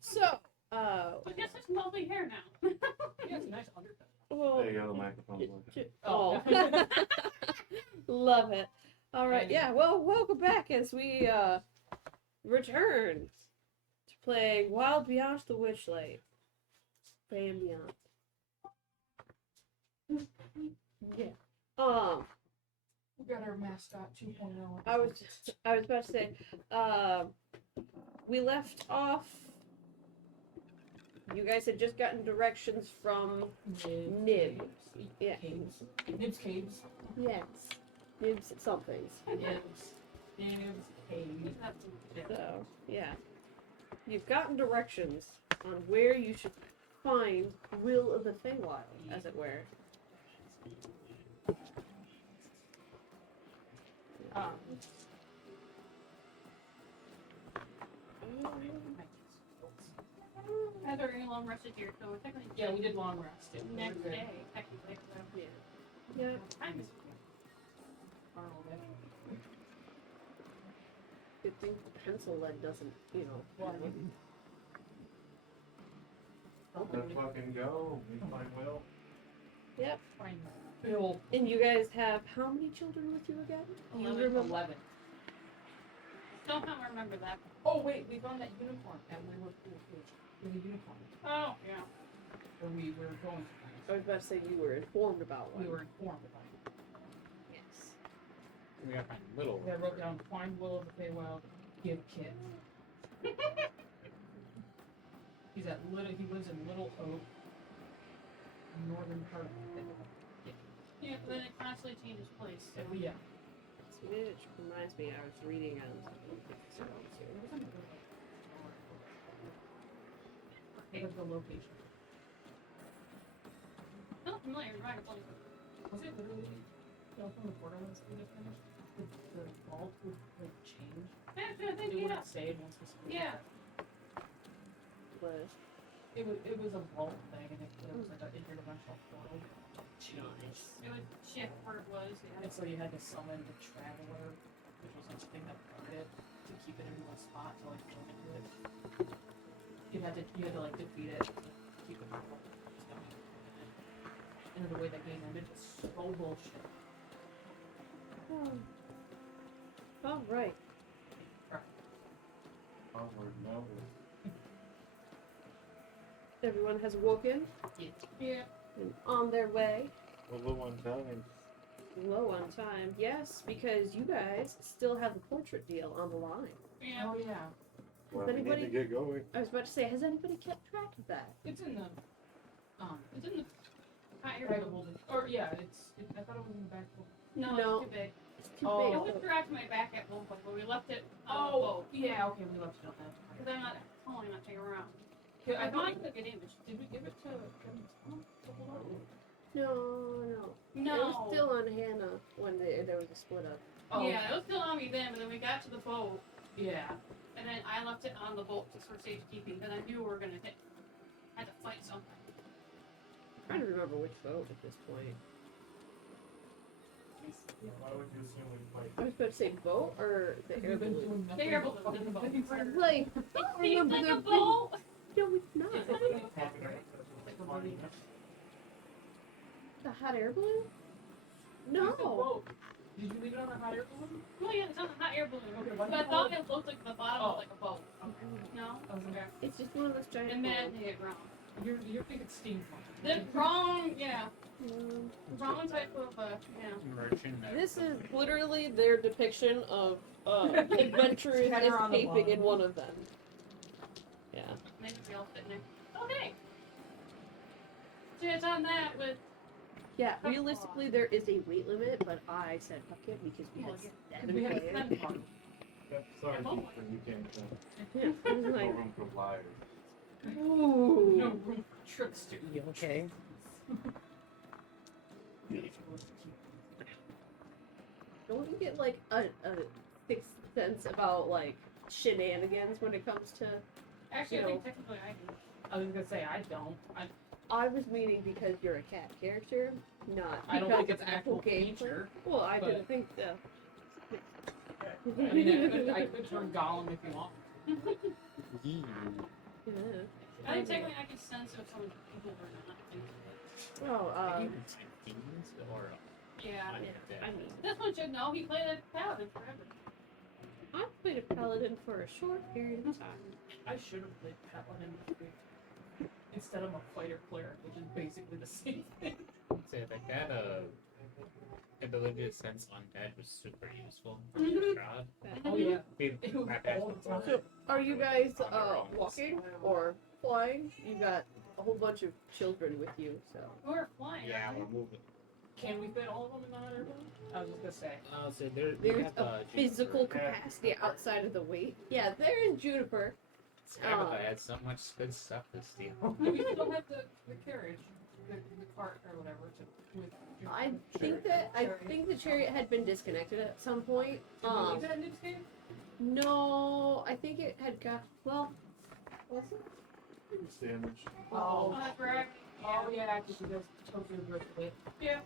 So, I guess it's lovely hair now. He has a nice undercut. well, There you go, the microphone. oh, love it. All right, yeah. Well, welcome back as we return to playing Wild Beyond the Witchlight, Fey and Beyond. Yeah. We got our mascot 2.0. I was about to say, we left off. You guys had just gotten directions from Nib. Yeah. Caves. Nibs Caves. Yes. Nibs somethings. Nibs. Nibs Caves. So, yeah. You've gotten directions on where you should find Will of the Feywild, as it were. Had a very long rested here, so technically. Yeah, we did long rest. Next day, technically. So. Yeah. Time is. Good thing the pencil lead doesn't, you know. Let's fucking go. We find Will. Yep. Fine. Bill. And you guys have how many children with you again? 11. Somehow I remember that. Oh, wait, we found that unicorn and we were cool. The unicorn. Oh, yeah. Where we were going to. I was about to say you were informed about one. We were informed about it. Yes. We gotta find Little. I wrote down find Will of the Feywild, give Kit. He lives in Little Oak, northern part of the Yeah, but then it constantly changes place. So. Yeah. Which reminds me, I was reading on Think of the location. Not familiar, right? Like, Was it literally from the Borderlands we just finished? The vault would like change. actually, I think, It yeah. wouldn't say in one specific. Yeah. but It was a vault thing, and it was like an interdimensional portal. nice. It would shift where it was. Yeah. And so you had to summon the Traveler, which was like something that guarded it to keep it in one spot to like go into it. You had to like defeat it to keep it in one spot. And the way that game ended was so bullshit. All right. Onward, no. Everyone has woken Yeah. and on their way. Well, low on time. Low on time. Yes, because you guys still have the portrait deal on the line. Yeah. Oh yeah, Well, Does we anybody- need to get going. I was about to say, has anybody kept track of that? it's in the It's in the hot air bag of balloon. holding. Or yeah, I thought it was in the bag of holding. No, No. it's too big. It's too Oh. It big. was dragged to my back at one point, but we left it on the Oh boat. yeah, okay, we left it on that. Because I'm not totally not taking around. I I thought thought took it image. did we give it to Kevin's mom to hold on? No. No. It was still on Hannah when there was a split up. Oh Yeah, it was still on me then, but then we got to the boat, yeah. and then I left it on the boat just for safekeeping, because I knew we were gonna had to fight something. I'm trying to remember which boat at this point. Why would you assume we fight? I was about to say boat or the air We've been balloon. doing nothing The air but balloon, the fucking boat. fighting. Like, It seems like a there- boat! No, it's not. Funny. The hot air balloon? Use the No. boat. Did you leave it on a hot air balloon? Oh yeah, it's on a hot air balloon. Okay, But I thought it looked like the bottom was like a boat. No? I was like, Okay. It's just one of those giant Imagine it wrong. you're thinking steampunk. The wrong, yeah. boats. Wrong type of, yeah. Merchant. This is literally their depiction of adventurous Header on the escaping in bottom. one of them. Yeah. Maybe we all fit in there. Okay. So it's on that with. Yeah, realistically there is a weight limit, but I said fuck it because we had seven We had players. 7 fun. Sorry, Ethan, you can't. Yeah, I was No like, room for liars. ooh. No room for trickster. You okay? Don't you get like a sixth sense about like shenanigans when it comes to? Actually, I You think technically I do. I was gonna say I don't. I was meaning because you're a cat character, not I don't because think it's an actual feature. Well, I but- didn't think so. I mean, I could turn Gollum if you want. Yeah. I think technically I can sense if some people were not thinking it. Oh, Even demons or Yeah. undead. I mean, This one should know. He played a paladin forever. I've played a paladin for a short period of time. I should have played Paladin instead of a fighter cleric, which is basically the same thing. Say like that ability to sense undead was super useful. Mhm. God. Oh yeah. It It was all the time. So, are you guys On their own. walking or flying? You got a whole bunch of children with you, so. We're flying. Yeah, aren't we're we? moving. Can we fit all of them in the hot air balloon? I was just gonna say. So they There's have a physical Juniper. capacity outside of the weight. Yeah, there is Juniper. Tabitha had so much good stuff to steal. We still have the carriage, the cart or whatever to with. I think the chariot had been disconnected at some point. Did we leave that in this game? No, I think it had got was it? It was damaged. Oh, that's right. Oh yeah, because you guys totally ripped it. Yeah.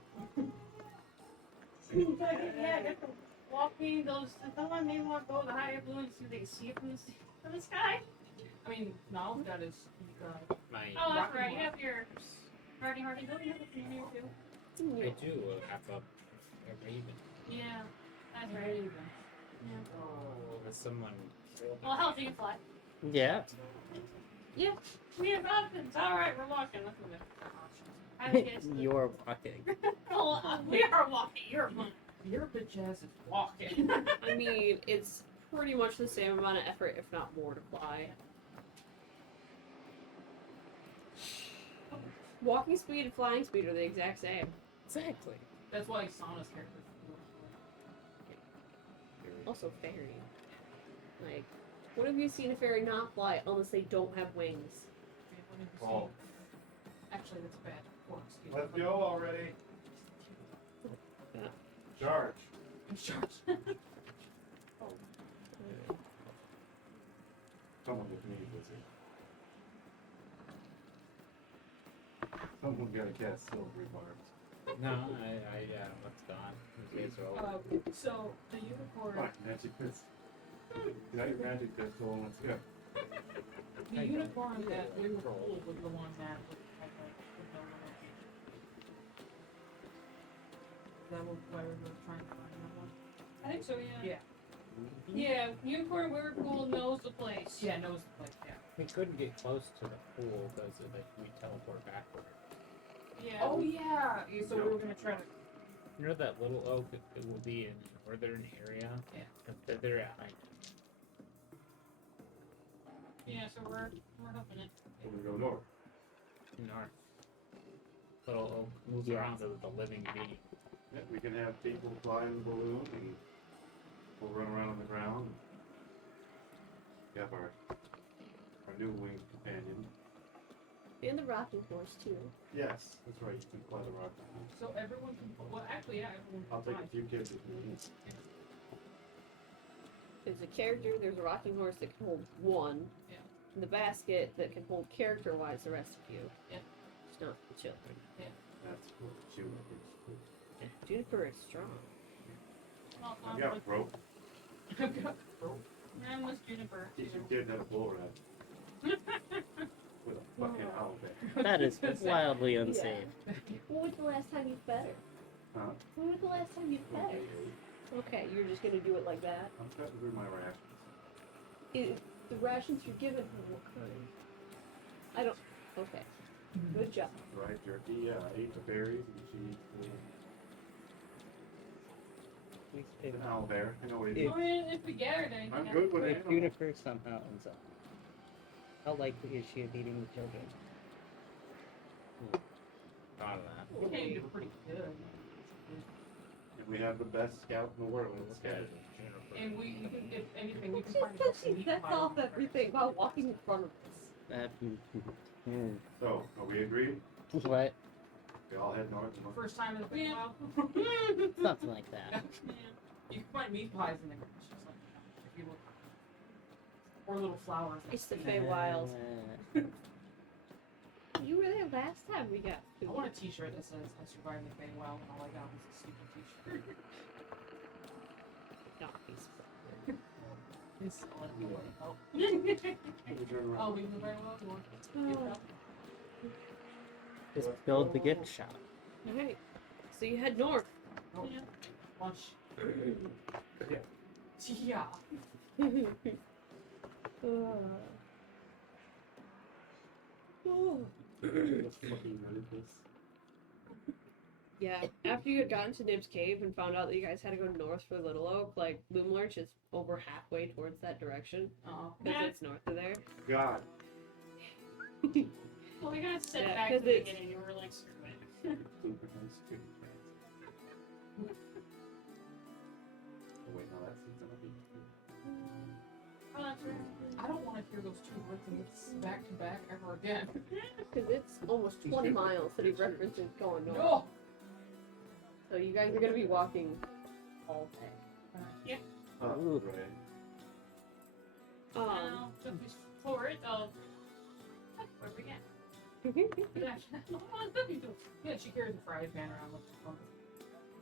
Yeah, that's the walking. Someone may want to go to the higher balloons so they can see it from the sky. I mean, now that is My Oh, that's Rocking right. You horse. have your riding horse. Don't you have it in here too? I do have a raven. Yeah, that's right. Raven. Yeah. Oh, there's someone. Well, hell, you can fly. Yeah. We have options. All right, we're walking. Let's move it. I guess. You're walking. Oh, we are walking. You're fine. Your bitch ass is walking. I mean, it's pretty much the same amount of effort, if not more, to fly. Walking speed and flying speed are the exact same. Exactly. That's why Sana's character. Also, fairy. Like, when have you seen a fairy not fly unless they don't have wings? Oh. Actually, that's bad. Let's go already. Charge. Someone with me was it. Someone got to cast silvery barbs. No, I what's gone? The days are over. So the unicorn, Fine, magic pistol. Got your magic pistol and let's go. the unicorn that we were told was the one that was like with no location. Is that why we were trying to find that one? I think so. Yeah. Yeah. Yeah. Unicorn Weird Pool knows the place. Yeah, knows the place. Yeah. We couldn't get close to the pool because we teleport backward. Yeah. Oh yeah. So we were gonna try to. You know that little oak? It will be in the northern area. Yeah. They're at night. Yeah. So we're hoping it. We're gonna go north. North. Little oak moves around as the living being. Yeah, we can have people fly in the balloon and we'll run around on the ground. We have our new winged companion. And the rocking horse, too. Yes, that's right. You can fly the rocket. So everyone can. Well, actually, yeah, everyone. I'll take can a few kids with me. There's a character, there's a rocking horse that can hold one. Yeah. And the basket that can hold character-wise the rest of you. Yeah. It's not the children. That's cool. Shoot. Juniper is strong. Well, I got rope. I'm with Juniper. Teach your kid how to bull ride. With a fucking owl bear. That is wildly unsafe. When was the last time you fed her? Huh? When was the last time you fed her? Okay, you're just gonna do it like that? I'm cutting through my rations. The rations you're given her, what kind? I don't. Okay. Good job. Right, jerky. Yeah, I ate the berries and she eats the owl bear. I know what he If- I mean, if we get her, then I'm good with If it. Juniper somehow ends up, how likely is she of eating the children? Thought of that. We came to pretty good. And we have the best scout in the world. Look at it, Juniper. And we can, if anything, we Let's can just find that out some she meat sets pie. off everything while walking in front of us. That, So, are we agreed? what? We all head north and look. First time in a big Yeah. while. Something like that. Yeah. You can find meat pies in the garage. Just like if you look. Or little flowers. It's the Feywild. Uh, You were there last time we got I food. want a t-shirt that says I survived the Feywild and all I got was a stupid t-shirt. Not peaceful. It's solid. Yeah. Oh. We turn around. Oh, we move very well. You want to get up? Just build the gift shop. Alright. So you head north. Oh, Yeah. lunch. Yeah. Yeah. That's fucking ridiculous. Yeah, after you had gotten to Nib's cave and found out that you guys had to go north for Little Oak, like, Loom Lurch is over halfway towards that direction. Oh. Because Yeah. it's north of there. God. Well, we gotta sit Yeah, back to 'cause the it's- beginning and we're like, screw it. Oh wait, no, that's gonna be. Oh, that's right. I don't want to hear those two words back to back ever again. Because it's almost 20 miles that he references going north. No. So you guys are going to be walking all day. Oh, Ooh. right. Now, so if we forward, where we get? Yeah, she carries a frying pan around with her.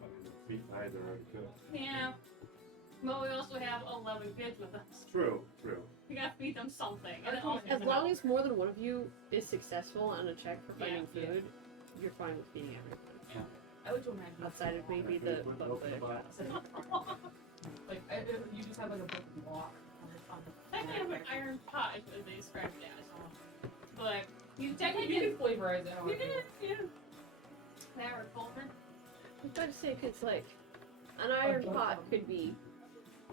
I mean, the feet either are good. Yeah. But we also have 11 kids with us. True, true. We gotta feed them something. And then also As long as more than one of you is successful on a check for finding Yeah. food, you're fine with feeding everyone. I would imagine Outside of maybe the Open the bugbear. box. like you just have like a big block on the. I have an iron pot is what they described it as. But you You technically can flavorize it. however you want. yeah. That or cauldron. I was about to say, because, like, an iron pot could be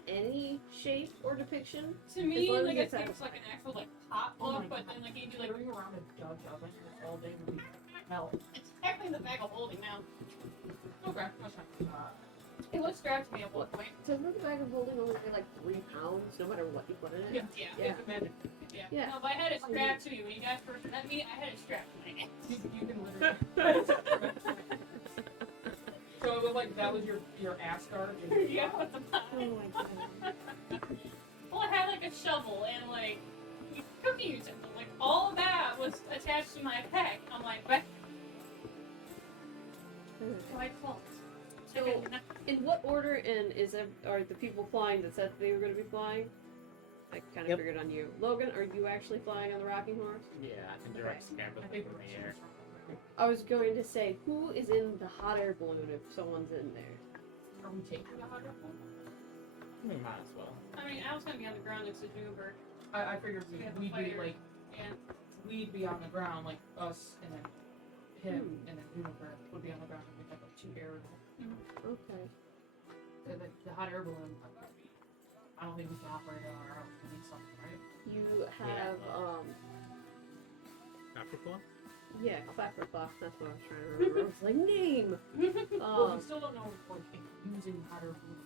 any shape or depiction. To me, long as like it's it seems like an actual like pot Oh look, my but then like you do like Going around a Dutch oven all day would be hell. it's technically the bag of holding now. Okay, that's fine. It looks grabbed to me at one point. Doesn't the bag of holding only weigh like 3 pounds, no matter what you put in it? Yeah. Yeah. Yeah. It's magic. Yeah. Yeah. No, but I had it strapped to you. When you guys first met me, I had it strapped to my neck. You can literally. So it was like that was your ass guard. Yeah, with the pot. Oh my god. Well, I had like a shovel and like cooking utensils. Like all of that was attached to my pack. I'm like, but my fault. So, in what order and are the people flying that said they were going to be flying? I kind of Yep. figured on you. Logan, are you actually flying on the rocking horse? Yeah, I can direct stab with I them think from the air. I was going to say, who is in the hot air balloon if someone's in there? Are we taking the hot air balloon? We might as well. I mean, I was gonna be on the ground next to Juniper. I figured We have a we'd be fighter. like And we'd be on the ground like us and then him and then Juniper would be on the ground and we'd have like two air. Okay. The hot air balloon. I don't think we can operate it on our own. We need something, right? You have, Africa? yeah, Clapperclaw. That's what I was trying to remember. I was like, name! Well, we still don't know if like if using hot air balloon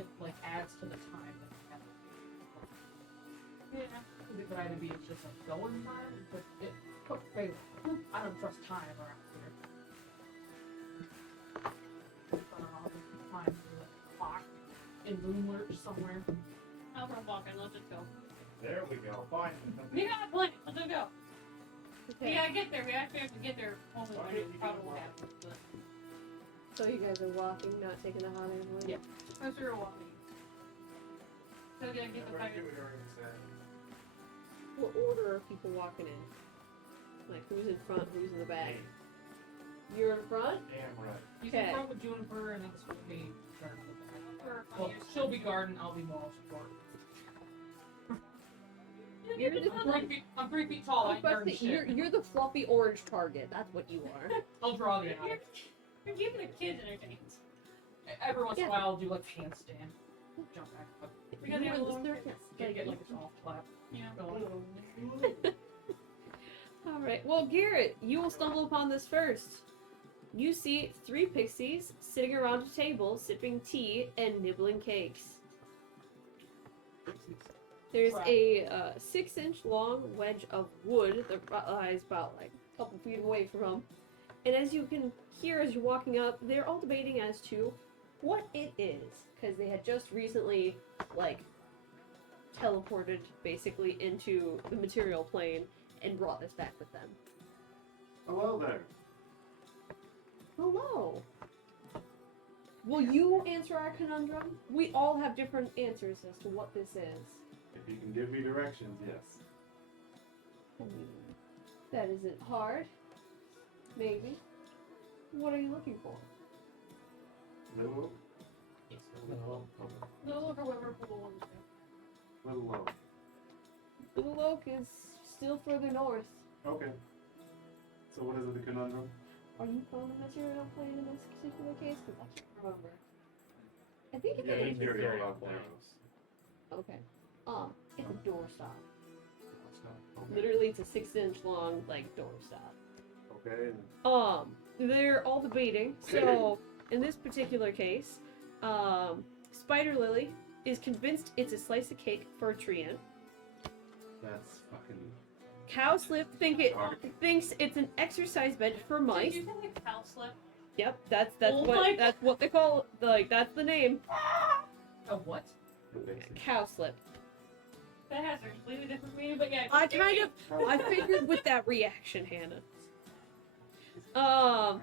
it like adds to the time that we have. yeah. Because it could either be just like going time, but it could fail. I don't trust time around here. I don't know how to time to like clock in Loom Lurch somewhere. I'll run walking. Let's just go. There we go. Fine. We got a plan. Let's just go. We Okay. gotta get there. We actually have to get there. Hopefully, when it probably happens. But So you guys are walking, not taking the hot air balloon? Yeah. as we were walking. So we gotta get the fire. What order are people walking in? Like, who's in front, who's in the back? You're in front? Damn right. He's Okay. in front with Juniper and it's with me. Garden with the back. Or Well, she'll be garden, I'll be moral support. You're the I'm 3 feet tall, I I was ain't about garden to say, shit. you're the fluffy orange target. That's what you are. I'll draw the You're, eye. you're keeping the kids entertained. Every once in Yeah. a while I'll do like handstand. Jump back up. Because they have a little circus. Get like a soft clap. Yeah. All right. Well, Garrett, you will stumble upon this first. You see 3 pixies sitting around a table, sipping tea and nibbling cakes. There's a 6-inch long wedge of wood that lies about like a couple feet away from them. And as you can hear as you're walking up, they're all debating as to what it is. Because they had just recently, like, teleported basically into the material plane and brought this back with them. Hello there. Hello. Will you answer our conundrum? We all have different answers as to what this is. If you can give me directions, yes. I mean, that isn't hard. Maybe. What are you looking for? Little, Yes, No. Little over Liverpool. little low. Little Oak is still further north. Okay. So what is it, the conundrum? Are you calling the material plane in this particular case? Because I can't remember. I think it's Yeah, an material material of plane. arrows. Okay. It's a doorstop. Okay. Literally, it's a 6-inch long, like, doorstop. Okay. They're all debating. So, in this particular case, Spider Lily is convinced it's a slice of cake for a treant. That's fucking. Cowslip thinks it's an exercise bench for Did mice. you say like cow slip? Yep, that's Oh my that's what they call it. Like, that's the name. A what? Cowslip. That has a completely different meaning, but yeah. I figured with that reaction, Hannah. Oh.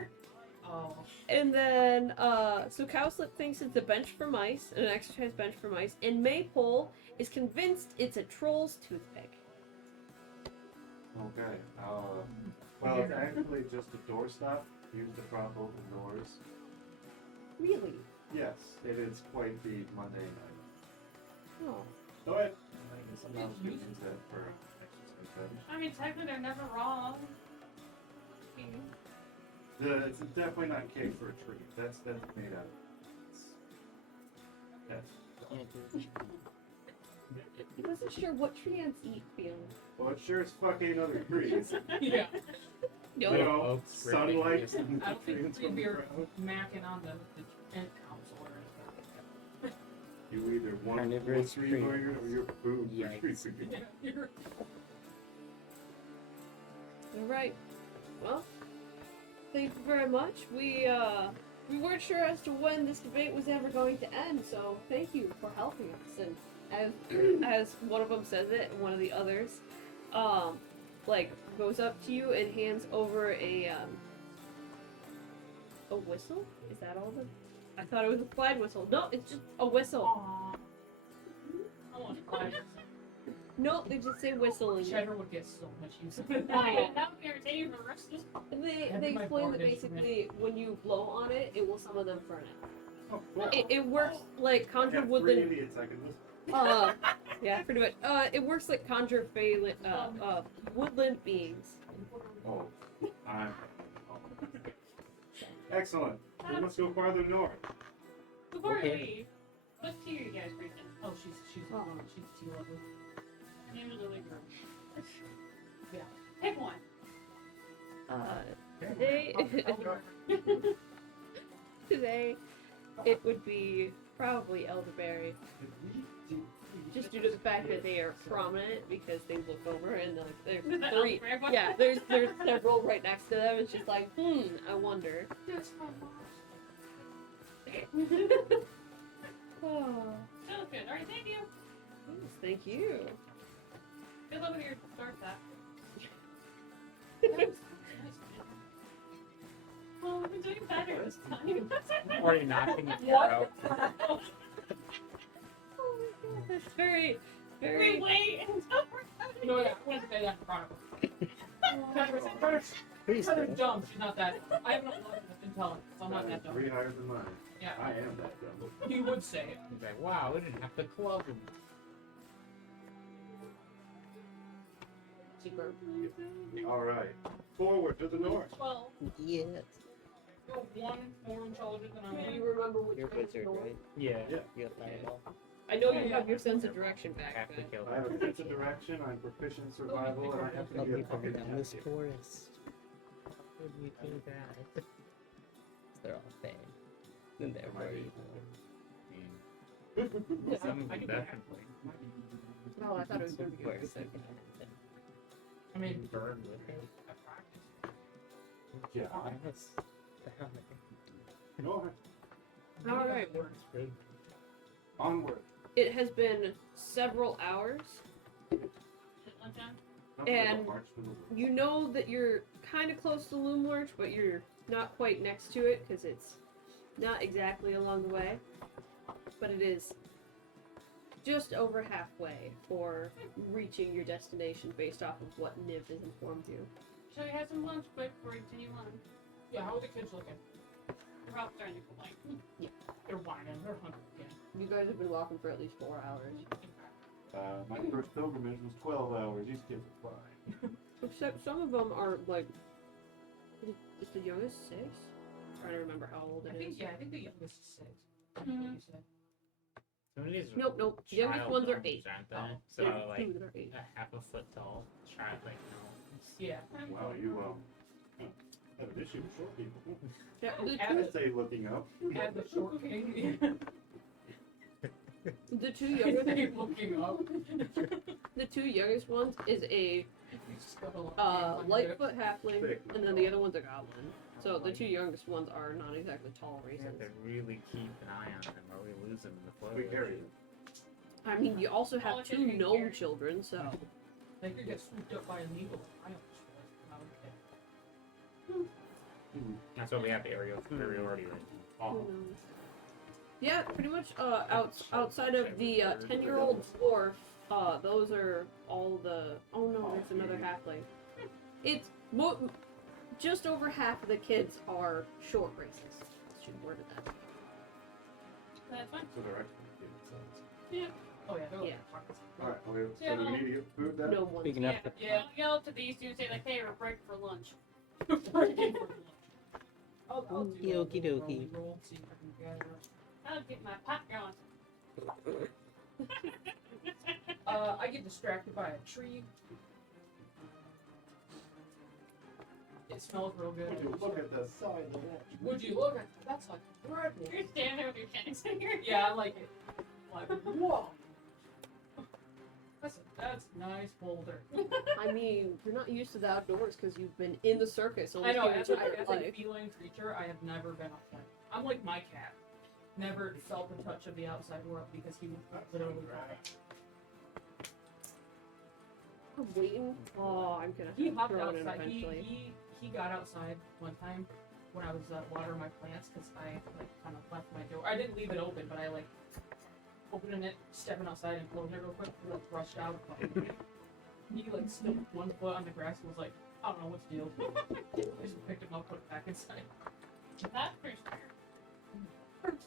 And then, so Cowslip thinks it's a bench for mice, an exercise bench for mice, and Maypole is convinced it's a troll's toothpick. Okay. Well, it's actually just a doorstop used to prop open doors. Really? Yes, it is quite the mundane item. Oh. Go ahead. Somehow. Use that for exercise bench. I mean, technically they're never wrong. It's definitely not cake for a tree. That's made out of. That's. I wasn't sure what treants eat, Fiona. Well, it sure as fuck ain't other trees. Yeah. You No. know, Oaks, sunlight and I don't think trees we'd from be the ground. macking on the tent council or anything. You either want a Carnivorous tree trees. warrior or you're food for Yikes. trees. Yeah, you're All right. Well, thank you very much. We weren't sure as to when this debate was ever going to end, so thank you for helping us. And as one of them says it, and one of the others, like goes up to you and hands over a whistle. Is that all the? I thought it was a slide whistle. No, it's just a whistle. Aww. I want to cry. No, they just say whistle in there. Cheddar would get so much use of That it. would be entertaining for the rest of this. And they That'd be my explain that board instrument. basically when you blow on it, it will summon them for an hour. Oh, cool. It works like I conjure got 3 woodland. idiots I can listen. Yeah, pretty much. It works like conjure woodland beings. Oh, I'm. Excellent. We must go farther north. Before Okay. we leave, what tier you guys reaching? Oh, she's tea level. Her name is Lily Girl. Yeah. Pick one. Today, today, it would be probably elderberry, just due to the fact that they are prominent because they look over and like there's The 3. elderberry one? Yeah, there's several right next to them. It's just like, I wonder. That's my mom. Oh, Sounds good. Alright, thank you. yes, thank you. Good luck with your start that. Well, we've been doing better this time. Or you're knocking it What? out. Oh my god, that's very, We very. wait until we're No, yeah, I wouldn't say that in front of her. Please Cheddar do. dumb. She's not that. I have no intelligence. I'm not that dumb. 3 higher than mine. Yeah. I am that dumb. He would say it. He's like, wow, we didn't have to club him. Super. All right. Forward to the north. 12. Yes. You're one more intelligent than I Do am. you remember which You're way to wizard, go? right? Yeah. Yeah. You have fireball. I know you have your sense of direction back. Have to But kill I have him. a sense of direction. I'm proficient in survival, and I have to Help be a me burn fucking down this detective. forest. How would we do that? They're all fey. And therefore evil. Some of them definitely. no, I thought it was going to be Worse. worse. I mean, Burn with it. I practiced. Yeah. Yes. The hell? North. All right. Onward. It has been several hours. Lunchtime? Nothing like a And march to the woods. You know that you're kind of close to Loomlurch, but you're not quite next to it because it's Not exactly along the way, but it is just over halfway for reaching your destination based off of what Niv has informed you. Shall we have some lunch quick before we continue on? Yeah, how are the kids looking? They're all starting to complain. They're whining. They're hungry again. You guys have been walking for at least 4 hours. My first pilgrimage was 12 hours. These kids are fine. Except some of them are like, is the youngest 6? Trying to remember how old it is. I think the youngest is 6. Mhm. What you said. Some of these are Nope. The youngest ones are child 8. gnomes, aren't they? Oh. So There's like 2 that are 8. a half a foot tall child like gnomes. Yeah. Wow, you have an issue with short people. Yeah, I'd say looking up. Add the short king. the two youngest, They looking up. the 2 youngest ones is a You just got a lot of Lightfoot halfling, Thick. and then the other one's a goblin. So the 2 youngest ones are not exactly tall We races. have to really keep an eye on them or we lose them in the flow. We carry them. I mean, you also have All 2 children gnome here. children, so They could get swooped up by an eagle. I don't know. That's why we have aerial superiority right now. who knows? Yeah, pretty much. Outside of the 10-year-old dwarf, those are all the. Oh no, there's another halfling. It's just over half of the kids are short races. Should have worded that. That's fine. So they're excellent kids. Oh yeah, they're like Yeah. Alright, okay, so Yeah, do we need to get food then? No one. Speaking Yeah, of, yeah. Yell up to these two and say like, "Hey, we're breaking for lunch." I'll do Okie dokie. roll, see if I can gather up. I'll get my pot going. I get distracted by a tree. It smells real good. Would you look at the side of that? Would you look at that's like incredible. You're standing there with your cannons in your Yeah, I like it. Like whoa. That's a nice boulder. I mean, you're not used to the outdoors because you've been in the circus I almost know, your as entire a life. feline creature, I have never been outside. I'm like my cat. Never felt the touch of the outside world because he would literally die. I'm waiting. Oh, I'm gonna He hopped throw it in outside. eventually. He got outside one time when I was watering my plants because I like kind of left my door. I didn't leave it open, but I like opening it, stepping outside and closing it real quick. He like rushed out. He like stood with one foot on the grass and was like, I don't know what's the deal. I just picked him up, put it back inside. That's pretty weird.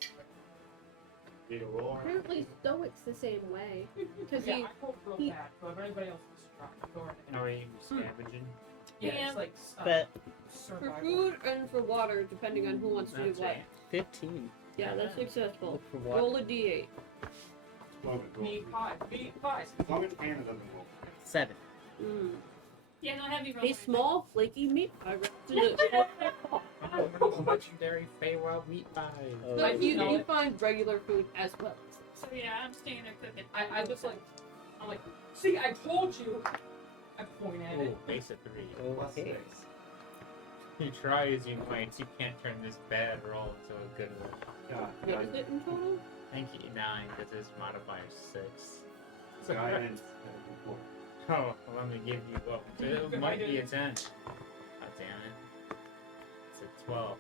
Need a roll? Apparently, Stoic's the same way. Because Yeah, I hope real he- bad. So if anybody else wants to try, go right ahead. Are you scavenging? Yeah, Yeah. it's like but for survival. food and for water, depending on who wants to do That's what. it. 15. Yeah, that's successful. Look for what? Roll a d8. Meat pie. Meat pies. As long as Anna doesn't roll. 7. Mm. Yeah, don't have you roll. A small, flaky meat pie wrapped in a Legendary Feywild meat pie. Oh, But you, know you it. find regular food as well. So yeah, I'm staying there cooking. I just like, I'm like, see, I told you. I point at it. Oh, base of 3. Plus Okay. 6. You try as you might, you can't turn this bad roll into a good one. What is it in total? I think 9 because this modifier 6. Guidance. Oh, well, let me give you up. It might be a 10. Oh, damn it. It's a 12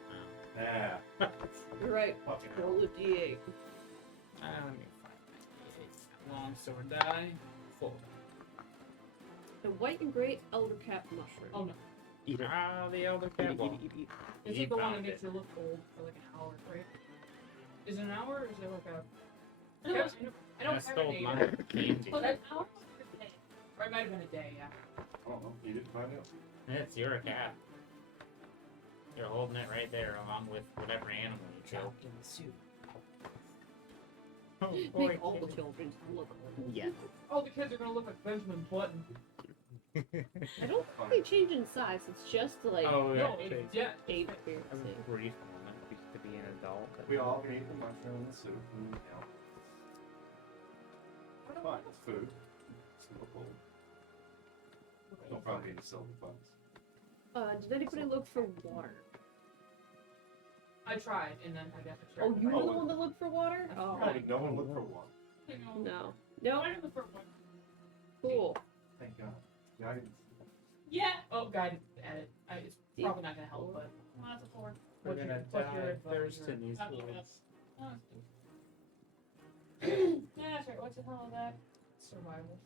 now. Yeah. You're right. Fucking Roll a d8. Let me find my 8. Long sword die. 4. The white and gray elder cap mushroom. Oh no. Eat it. Ah, the elder Eat, pebble. eat, eat, eat. Is You it the one that found makes it. you look old for like an hour, right? Is it an hour or is it like a... No, I it's- don't I have stole a mine. date. Candy. Well, that's ours. Okay. Or it might have been a day, yeah. I don't know. You didn't find out. It's your cat. You're holding it right there along with whatever animal you killed. In the soup. Oh, boy, Make all the kid. children look old. Yeah. Oh, the kids are gonna look like Benjamin Button. I don't think they change in size. It's just like Oh, yeah. No, it's yeah. age I appearance. was a brief moment to be an adult. but- We all ate the mushroom and soup and, fine, it's food. It's a little cold. Don't probably eat silver buns. Did anybody look for water? I tried, and then I got Oh, distracted. you by were the it. one that looked for water? Oh, Probably no one looked for one. Hang on. no. No? Why did we look for one? Cool. Thank God. Guidance. Yeah. Oh, guide at it. It's probably not gonna help, but Well, that's a 4. We're What's your- gonna what's die your of thirst in these Not woods. this. Oh. Yeah, that's right. What the hell is that? Survival.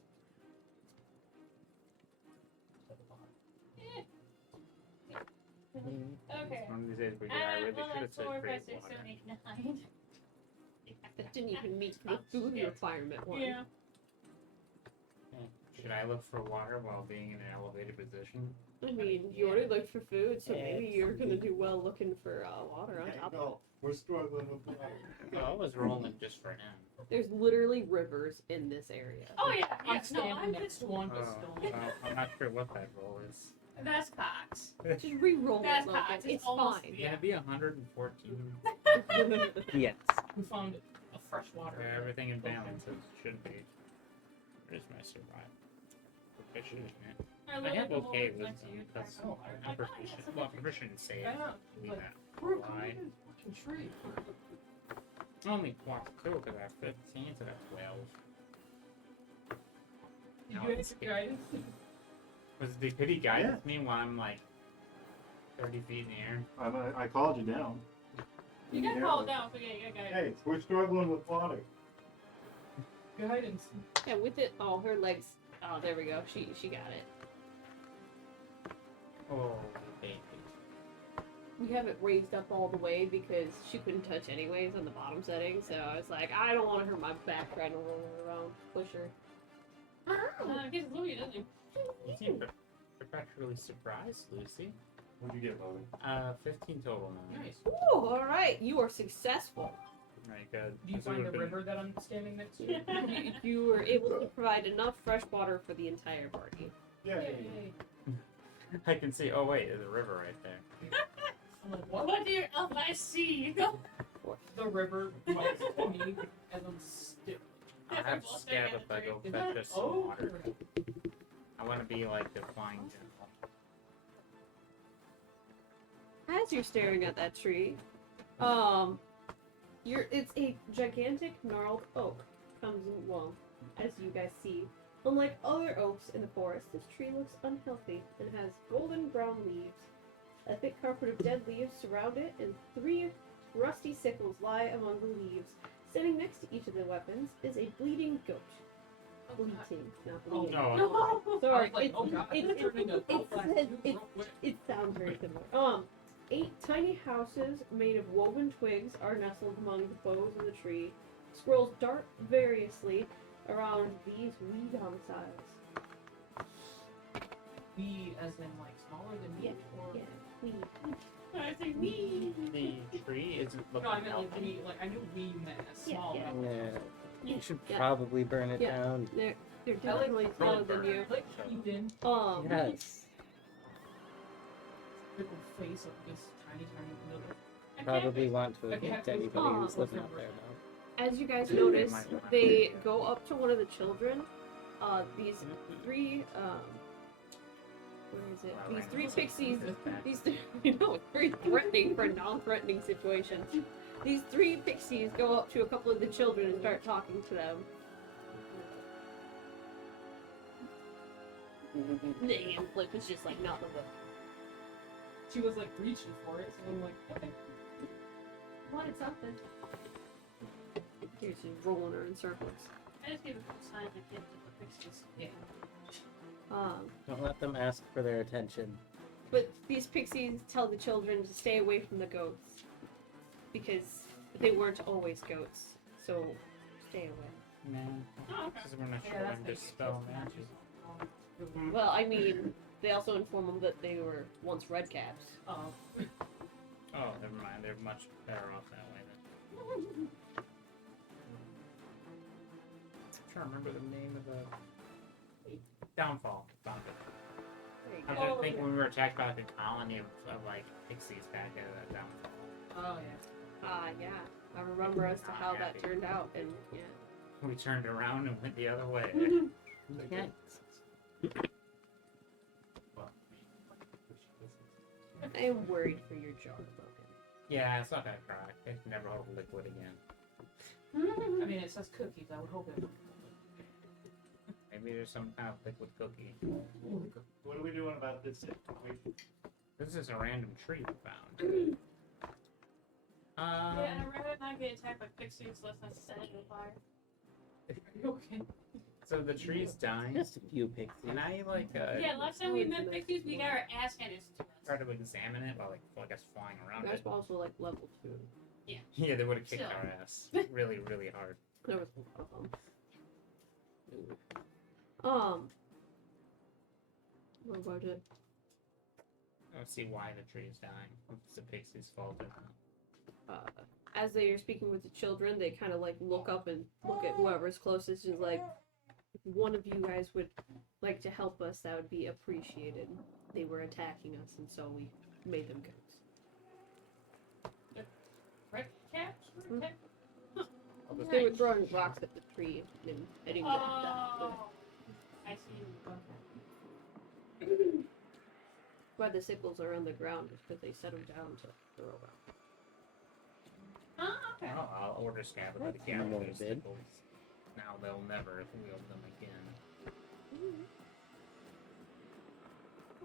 Okay. One of these days we die. I really Well, should have that's said 4, 5, great 6, water. 7, 8, 9. That didn't even meet the food Shit. requirement one. Yeah. Should I look for water while being in an elevated position? I mean, you already looked for food, so maybe you're gonna do well looking for water on top of it. No, we're struggling with water. Oh, I was rolling just for him. There's literally rivers in this area. Oh yeah, yeah. I'm No, standing I'm next just. to one, but Oh, still. well, I'm not sure what that roll is. That's Cox. Just re-roll That's it, Logan. Cox. It's almost- fine. Can it be 114? Yes. We found a fresh water. Yeah, everything in balance as it should be. Where's my survival? Proficient in it. I I live have at the okay Lord's with next to them you. because Oh, I'm proficient. Well, proficient in save. Yeah. Leave Like, that Brooke, come lie. in this fucking tree. Only plus 2 because I have 15, so that's 12. Did No, you it's get guidance? Could he guide me while I'm like 30 feet in the air? I called you down. You got Yeah. called down, so yeah, you got guidance. Hey, we're struggling with water. Guidance. Yeah, with it. Oh, her legs. Oh, there we go. She got it. Oh, baby. We have it raised up all the way because she couldn't touch anyways on the bottom setting. So I was like, I don't want to hurt my back trying to roll her around, push her. I guess Louis doesn't. You seem perpetually surprised, Lucy. What'd you get, Logan? 15 total now. Nice. Ooh, all right, you are successful. Right, good. Do you This find the would've been- river that I'm standing next to? You were able to provide enough fresh water for the entire party. Yeah. Yay. I can see. Oh wait, there's a river right there. I'm like, what? What do you else I see? The river talks to me as I'm still. I have to scab if I go Is fetch that us some oh? water. I want to be like the flying gentleman. As you're staring at that tree, it's a gigantic gnarled oak. Comes in, well, as you guys see. Unlike other oaks in the forest, this tree looks unhealthy and has golden brown leaves. A thick carpet of dead leaves surround it, and 3 rusty sickles lie among the leaves. Standing next to each of the weapons is a bleeding goat. Bleating, not bleeding. No. No. Sorry, I was like, oh god, it's- turned into a it black says- dude it- real quick. It sounds very similar. 8 tiny houses made of woven twigs are nestled among the boughs of the tree. Squirrels dart variously around these wee domiciles. We, as in like smaller than me, or Yeah, wee. I say me. The tree isn't no, looking I meant like healthy. we, like I knew we meant as Yeah, small. yeah. but- Yeah. You should Yeah. probably burn it Yeah. down. They're I like definitely smaller than you. Like Ethan, Yes. little face of this tiny little. I can't Probably fix- want to Okay, evict that's- anybody who's oh, living okay. up there though. As you guys They notice, might not. they go up to one of the children. These 3 what is it? These 3 pixies. These 3, you know, it's very threatening for a non-threatening situation. These 3 pixies go up to a couple of the children and start talking to them. And Flip is just like not the book. She was like reaching for it, so I'm like, okay. Wanted something. Here's just rolling her in circles. I just gave a full sign to get the pixies. Yeah. Don't let them ask for their attention. But these pixies tell the children to stay away from the goats because they weren't always goats. So stay away. No. Oh, okay. Because we're not Yeah, sure that's when how to you spell get magic. matches. Well, I mean, they also inform them that they were once red caps. Oh, Oh, never mind. They're much better off that way then. I'm trying to remember the name of the downfall. Found it. There you I go. was thinking when we were attacked by like a colony of like pixies back at that downfall. oh yeah. Yeah. I remember as to how that turned out, and yeah. We turned around and went the other way. Yeah. I am worried for your jar, Logan. Yeah, it's not that crack. I can never hold liquid again. I mean, it says cookies. I would hope it. Maybe there's some kind of liquid cookie. What are we doing about this situation? This is a random tree we found. Yeah, and I'd rather not get attacked by pixies less than set it on fire. Are you okay? So the tree's dying. Just a few pixies. Can I like Yeah, last time we met pixies, we got our ass handed to us. try to examine it while like I guess flying around You guys it? were also like level 2. Yeah, they would have kicked Still. our ass really, really hard. There was a lot of them. What about it? Let's see why the tree is dying. It's the pixie's fault or not. As they are speaking with the children, they kind of like look up and look at whoever's closest. Is like, if one of you guys would like to help us, that would be appreciated. They were attacking us, and so we made them goats. Red caps? Hmm. Red They were throwing rocks at the tree and hitting the Oh, I see. Why the sickles are on the ground is because they set them down to throw them. Oh, okay. Oh, I'll order Scabbard to That's gather more those bid. sickles. Now they'll never wield them again.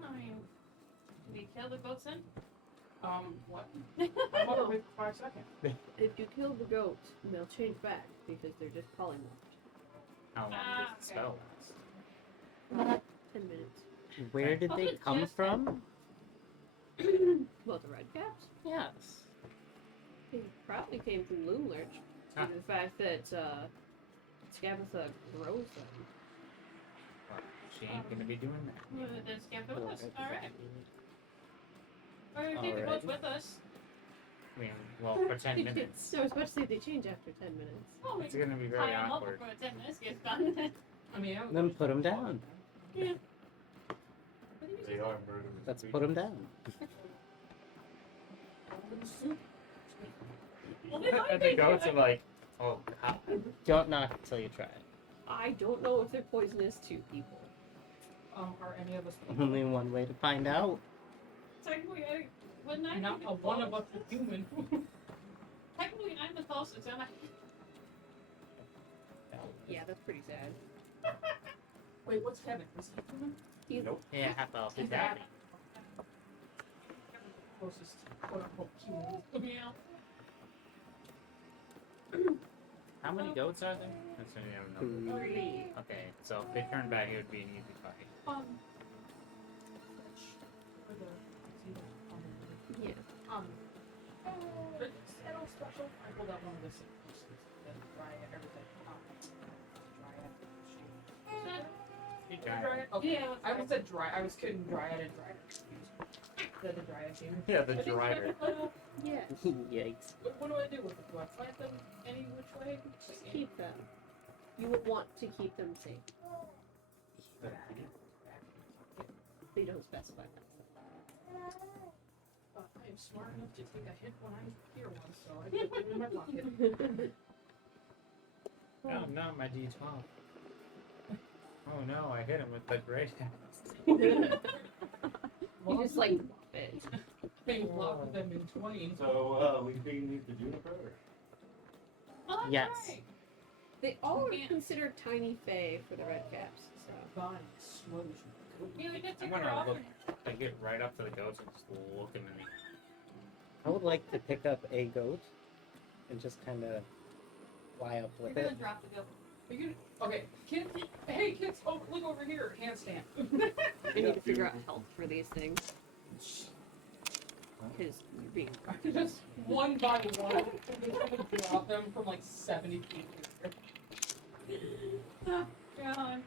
I mean, did we kill the goats then? What? I'm on the wait for 5 seconds. If you kill the goats, they'll change back because they're just polymorphs. How long Ah, does the okay. spell last? 10 minutes. Where did they Wasn't come just from? Well, the red caps? Yes. They probably came from Loomlurch. Due to the fact that Scabatha grows them. Well, she ain't gonna be doing that. Then scamp with us. Alright. Or take the Alright. goats with us. I mean, well, for 10 They minutes. No, I was about to say they change after 10 minutes. Oh, we It's gonna be tie very them up awkward. before the 10 minutes gets done. I mean, I Then put 'em down. They are murdering. Let's put them down. Well, they might And be the goats are doing- like, oh god. Don't knock it till you try it. I don't know if they're poisonous to people. Are any of us? Only one way to find out. Technically, wouldn't I Not be a the one of us closest? is human. Technically, I'm the closest, am I? Yeah, that's pretty sad. Wait, what's Kevin? Is he human? Nope. Yeah, half elf. He's Exactly. Closest quote unquote human. Yeah. How many goats are there? That's what I don't know. 3. Okay, so if they turn back, it would be an easy fight. Or the Yeah. settle special. I pulled out one of the signals. The dryad, everything. Dryad. Hey, Dryad. Okay. Yeah. I almost said dry. I was kidding. Dryad and dryad. The dryad team. Yeah, the I think driver. Yes. Yikes. What do I do with it? Do I plant them any which way? Just keep them. You would want to keep them safe. They don't specify that. I am smart enough to take a hit when I hear one, so I put them in my pocket. Oh no, my D12. Oh no, I hit him with the great axe. You just like drop it. They lock them in twain. So, we need the juniper? Oh, that's Yes. right. They all are Yeah. considered tiny fae for the red caps. So Body slows you. Yeah, we just I'm took her gonna off. look. I get right up to the goats and just look them in the. I would like to pick up a goat and just kind of fly up We're with gonna it. drop the goat. Are you okay, kids? Hey, kids! Oh, look over here. Handstand. I need to figure out health for these things. Because you're being Just one by one, I'm gonna drop them from like 70 feet. Oh, God.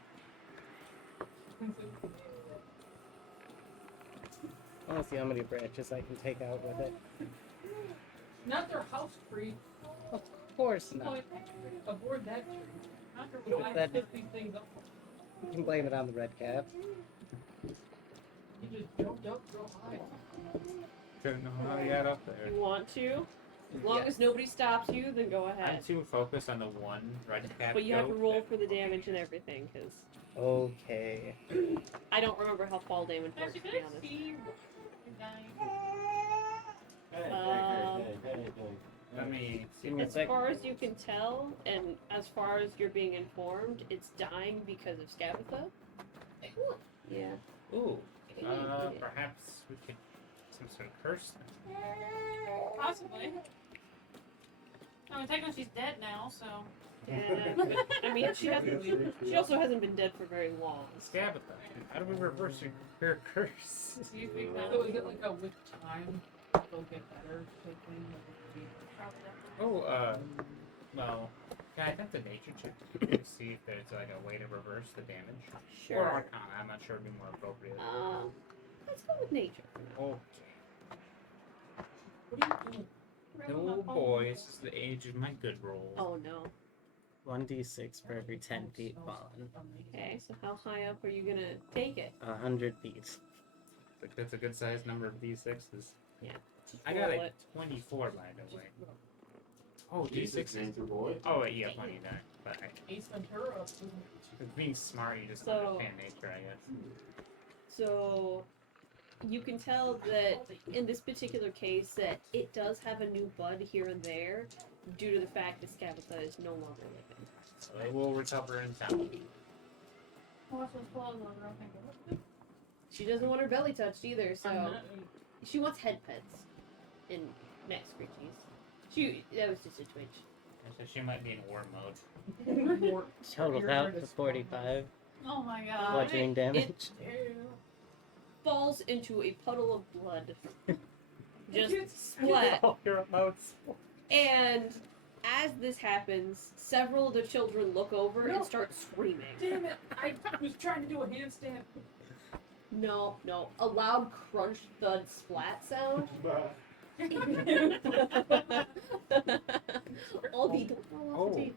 I want to see how many branches I can take out with it. Not their house tree. Of course not. Point aboard that tree. Not their But why that- put these things up. You can blame it on the red caps. You just jumped up so high. Don't know how to get up there. You want to? As long as nobody stops you, then go I'm ahead. too focused on the one red cap. But you have to goat roll that- for the damage and everything, because Okay. I don't remember how fall damage works, Actually, to be can I honest. see? You're dying. Hey. Let me see. Give me a As sec. far as you can tell, and as far as you're being informed, it's dying because of Scabatha. Yeah. Ooh. Yeah. Perhaps we could some sort of curse. Them. Possibly. I mean, technically she's dead now, so. Yeah, but, I mean, she also hasn't been dead for very long. Scabatha. How do we reverse your curse? You think that So is it like a with time it'll get better type thing? Like, Oh, well, can I attempt a nature check to see if there's like a way to reverse the damage? Or Sure. Arcana, I'm not sure would be more appropriate. Let's go with nature. Okay. what are you doing? No, boys, this is the age of my good rolls. Oh no. 1d6 for every 10 feet fallen. Okay, so how high up are you gonna take it? 100 feet. Like, that's a good sized number of d6s. Yeah. I got Roll a it. 24 by the way. Oh, Jesus, d6s. nature boy. Oh, wait, yeah, 20 there. But Ace Ventura. being smart, you just So- understand nature, I guess. So you can tell that in this particular case that it does have a new bud here and there due to the fact that Scabatha is no longer living. So it will recover in time. What's with clothes on? I don't think it was. She doesn't want her belly touched either, so I'm she wants head pets in next creatures. That was just a twitch. So she might be in war mode. more. Totaled out for 45 Oh my god. bludgeoning damage. Falls into a puddle of blood. Just splat. All your emotes. And as this happens, several of the children look over No. and start screaming. Damn it! I was trying to do a handstand. No, a loud crunch, thud, splat sound. All the don't fall off the Oh.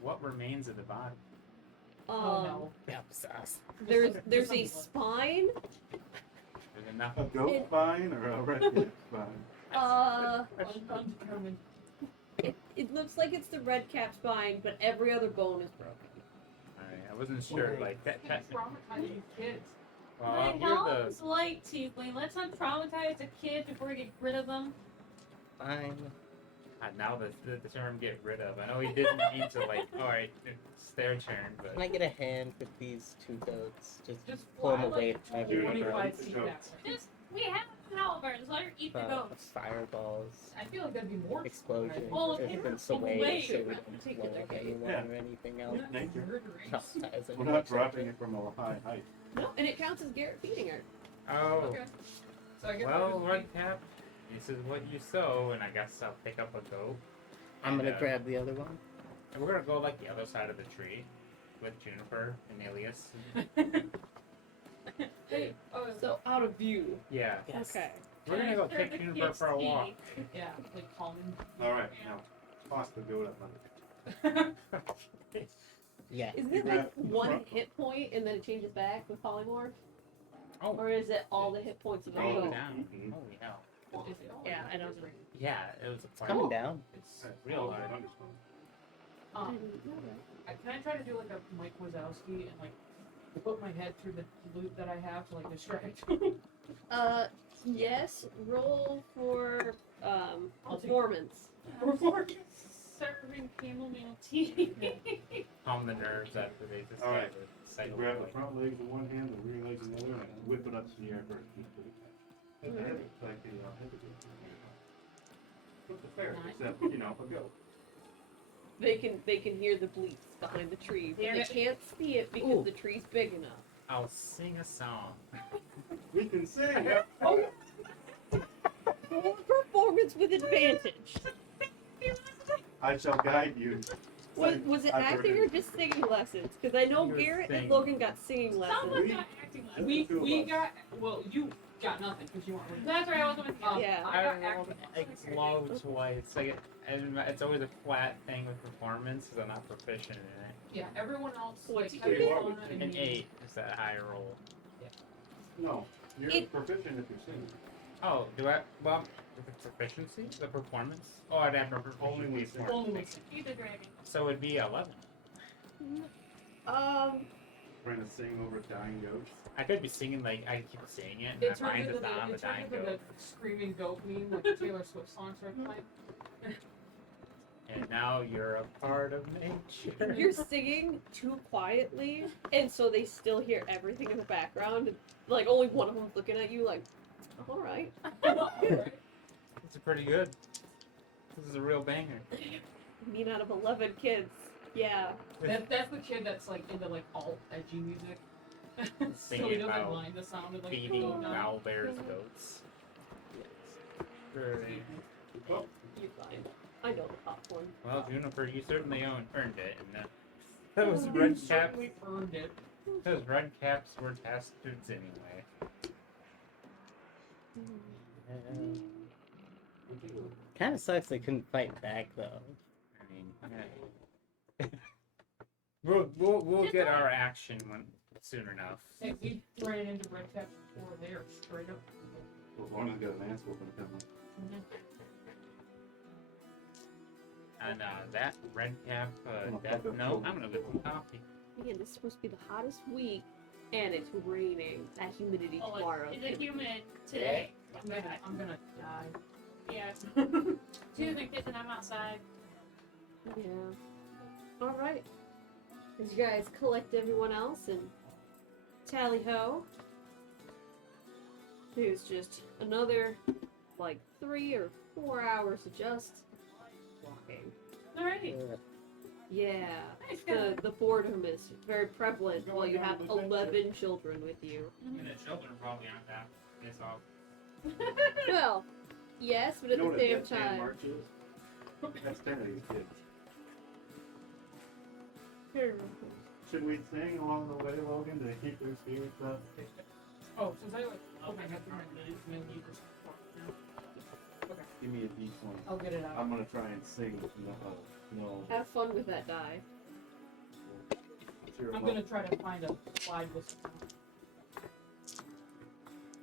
What remains of the body? table. Oh no. Yep, sus. There's a spine. There's enough. A goat spine or a red spine? Undetermined. It looks like it's the red cap spine, but every other bone is broken. Alright, I wasn't sure. Like that. Can't traumatize these kids. Well, Like, you're how the. it's like, Tiefling. Let's not traumatize the kids before we get rid of them. Fine. Now the term "get rid of." I know he didn't mean to like. All right, it's their turn, but Can I get a hand with these two goats? Just Just pull them fly away like from everyone 25 else. feet Joke. that way. Just, we have halberds. Let her eat the goats. Fireballs, I feel like that'd be more explosions, Well, distance it's away away so we from don't particular blow up case. anyone Yeah. or anything else. Nature. Traumatize We're not dropping it from a high height. No, and it counts as Garrett feeding her. oh. Okay. So I guess Well, I'll just Red Cap, this is what you sow, and I guess I'll pick up a goat. I'm gonna And, grab the other one. And we're gonna go like the other side of the tree with Juniper and Ilias. Hey, So out of view. Yeah, Yes. Okay. we're gonna go Stir take the Juniper kids' for a walk. tea. yeah, like calming. Alright, now toss the goat up on Yeah. Isn't it grab like the one front hit point and then it changes back with polymorph? Oh, Or is it all the hit points of the oh, goat? down. Mhm. Holy hell. Yeah, I don't know. Yeah, it was a It's fire. coming down. It's real hard. I Um, didn't know that. can I try to do like a Mike Wazowski and like put my head through the loop that I have to like distract? Yes, roll for I'll take- performance. Serving chamomile tea. Calm the nerves after they just Alright. have a You cycle. grab the front legs in one hand, the rear legs in the other, and whip it up to the air first. Like the head of the goat. Put the fair, Nice. except, a goat. They can hear the bleats behind the tree, but Damn they it. can't see it because Ooh. the tree's big enough. I'll sing a song. We can sing. Roll performance with advantage. I shall guide you. Was it I've heard acting or just singing lessons? Because I know You were Garrett and singing. Logan got singing lessons. Someone got acting like we got you got nothing because you weren't with me. That's right, I wasn't with you. Yeah. I got I rolled acting. low twice. Like it's always a flat thing with performance because I'm not proficient in it. Yeah, everyone else What's like your had big- fun and An you- 8 is that high roll. No, you're It- proficient if you're singing. Oh, do I? Well, the proficiency, the performance. Oh, I'd have no Only with proficiency. smart. Only makes Feed the dragon. So it'd be 11. Trying to sing over dying goats. I could be singing like I keep saying it. It And my mind turns is not on the into dying the goat. screaming goat meme like the Taylor Swift song starts playing. And now you're a part of nature. You're singing too quietly, and so they still hear everything in the background. Like only one of them's looking at you, like, all right. It's pretty good. This is a real banger. I mean, out of 11 kids, yeah. That's the kid that's like into like alt edgy music. So he Singing doesn't about mind the sound of like feeding oh, no. owl bears goats. Right. Oh, You're fine. I know the popcorn. Well, Juniper, you certainly earned it, and that was red caps. Certainly earned it. Those red caps were bastards anyway. Kind of sucks they couldn't fight back though. I mean, we'll get our action soon enough. Hey, we ran into red caps before. They are straight up. well, one has got an ass whooping coming. And that red cap, I'm gonna get some coffee. Man, this is supposed to be the hottest week, and it's raining. That humidity Oh, tomorrow. it's humid today. I'm gonna die. Yeah. Two in the kitchen, I'm outside. Yeah. All right. As you guys collect everyone else and tally ho, there's just another like 3 or 4 hours of just walking. Alright. Yeah. Nice, The boredom is very prevalent while you have 11 children with you. And the children probably aren't that pissed off. Well, yes, but at You know the what a same dead man time. march is? That's 10 of these kids. Should we sing along the way, Logan, to keep their spirits up? Oh, since I like, oh my god, my knees, my knees are so okay, Give me a D20. I'll get it out. I'm gonna try and sing. No. Have fun with that die. I'm gonna try to find a slide whistle.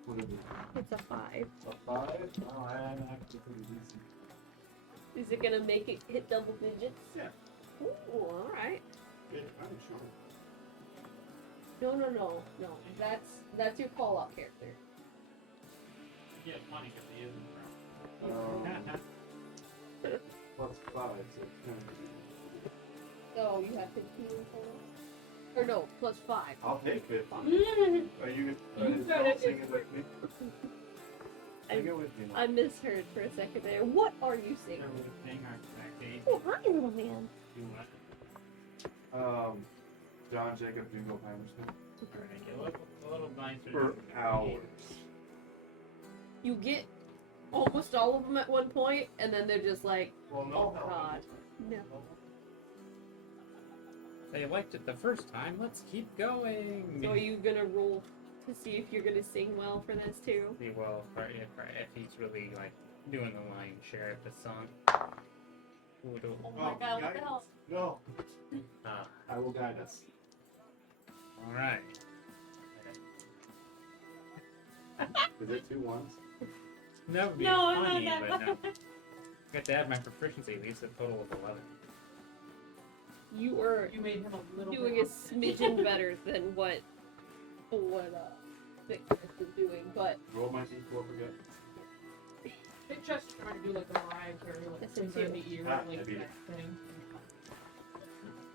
What is it? It's a 5. A 5? Oh, I'm actually pretty decent. Is it gonna make it hit double digits? Yeah. Ooh, alright. Yeah, I'm sure. No. That's your call out character. Yeah, money because he isn't Plus 5, so it's 10. So you have 15 total? Or no, plus 5. I'll take 50. Mm. Are you You got all it. singing with me? Sing it with me. I misheard for a second there. What are you singing? Oh, hi, little man. John Jacob Jingle Hammerstein. A little nicer. For hours. You get almost all of them at one point, and then they're just like, Well, oh god. No. They liked it the first time. Let's keep going. So are you gonna roll to see if you're gonna sing well for this too? See, well, if he's really like doing the lion's share of the song. Oh my god, what the hell? No, Ah, I will guide us. all right. Is it 2 ones? That would be No, I'm funny, not but that no. I got to add my proficiency, at least a total of 11. You are You made him a little doing bit a smidgen better than what Vic has been doing, but Roll my D4 for good. Big Chest trying to do like a Mariah Carey, like That's sings it in too. the ear, Ah, like I beat that thing.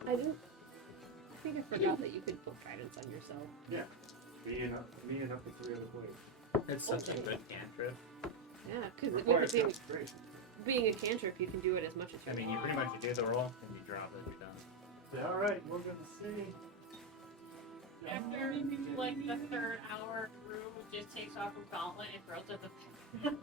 I think I forgot that you could put guidance on yourself. Me and up to 3 other players. It's such a good cantrip. Yeah, because Requires with concentration. being a cantrip, you can do it as much as you I mean, want. you pretty much do the roll and you drop it, you're done. Say, alright, we're gonna sing. After like the third hour, Drew just takes off her gauntlet and throws it at the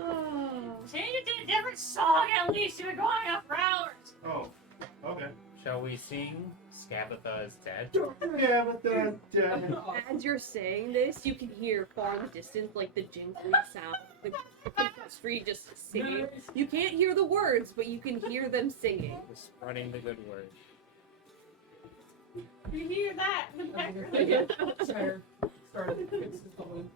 Oh. Change it to a different song at least. You've been going on for hours. Oh, okay. Shall we sing Scabatha is Dead? Yeah, but that's dead. As you're saying this, you can hear far in the distance, like the jingling sound, the tree just singing. You can't hear the words, but you can hear them singing. We're spreading the good word. You hear that in the I was background? gonna say, Shire started to fix his balloon.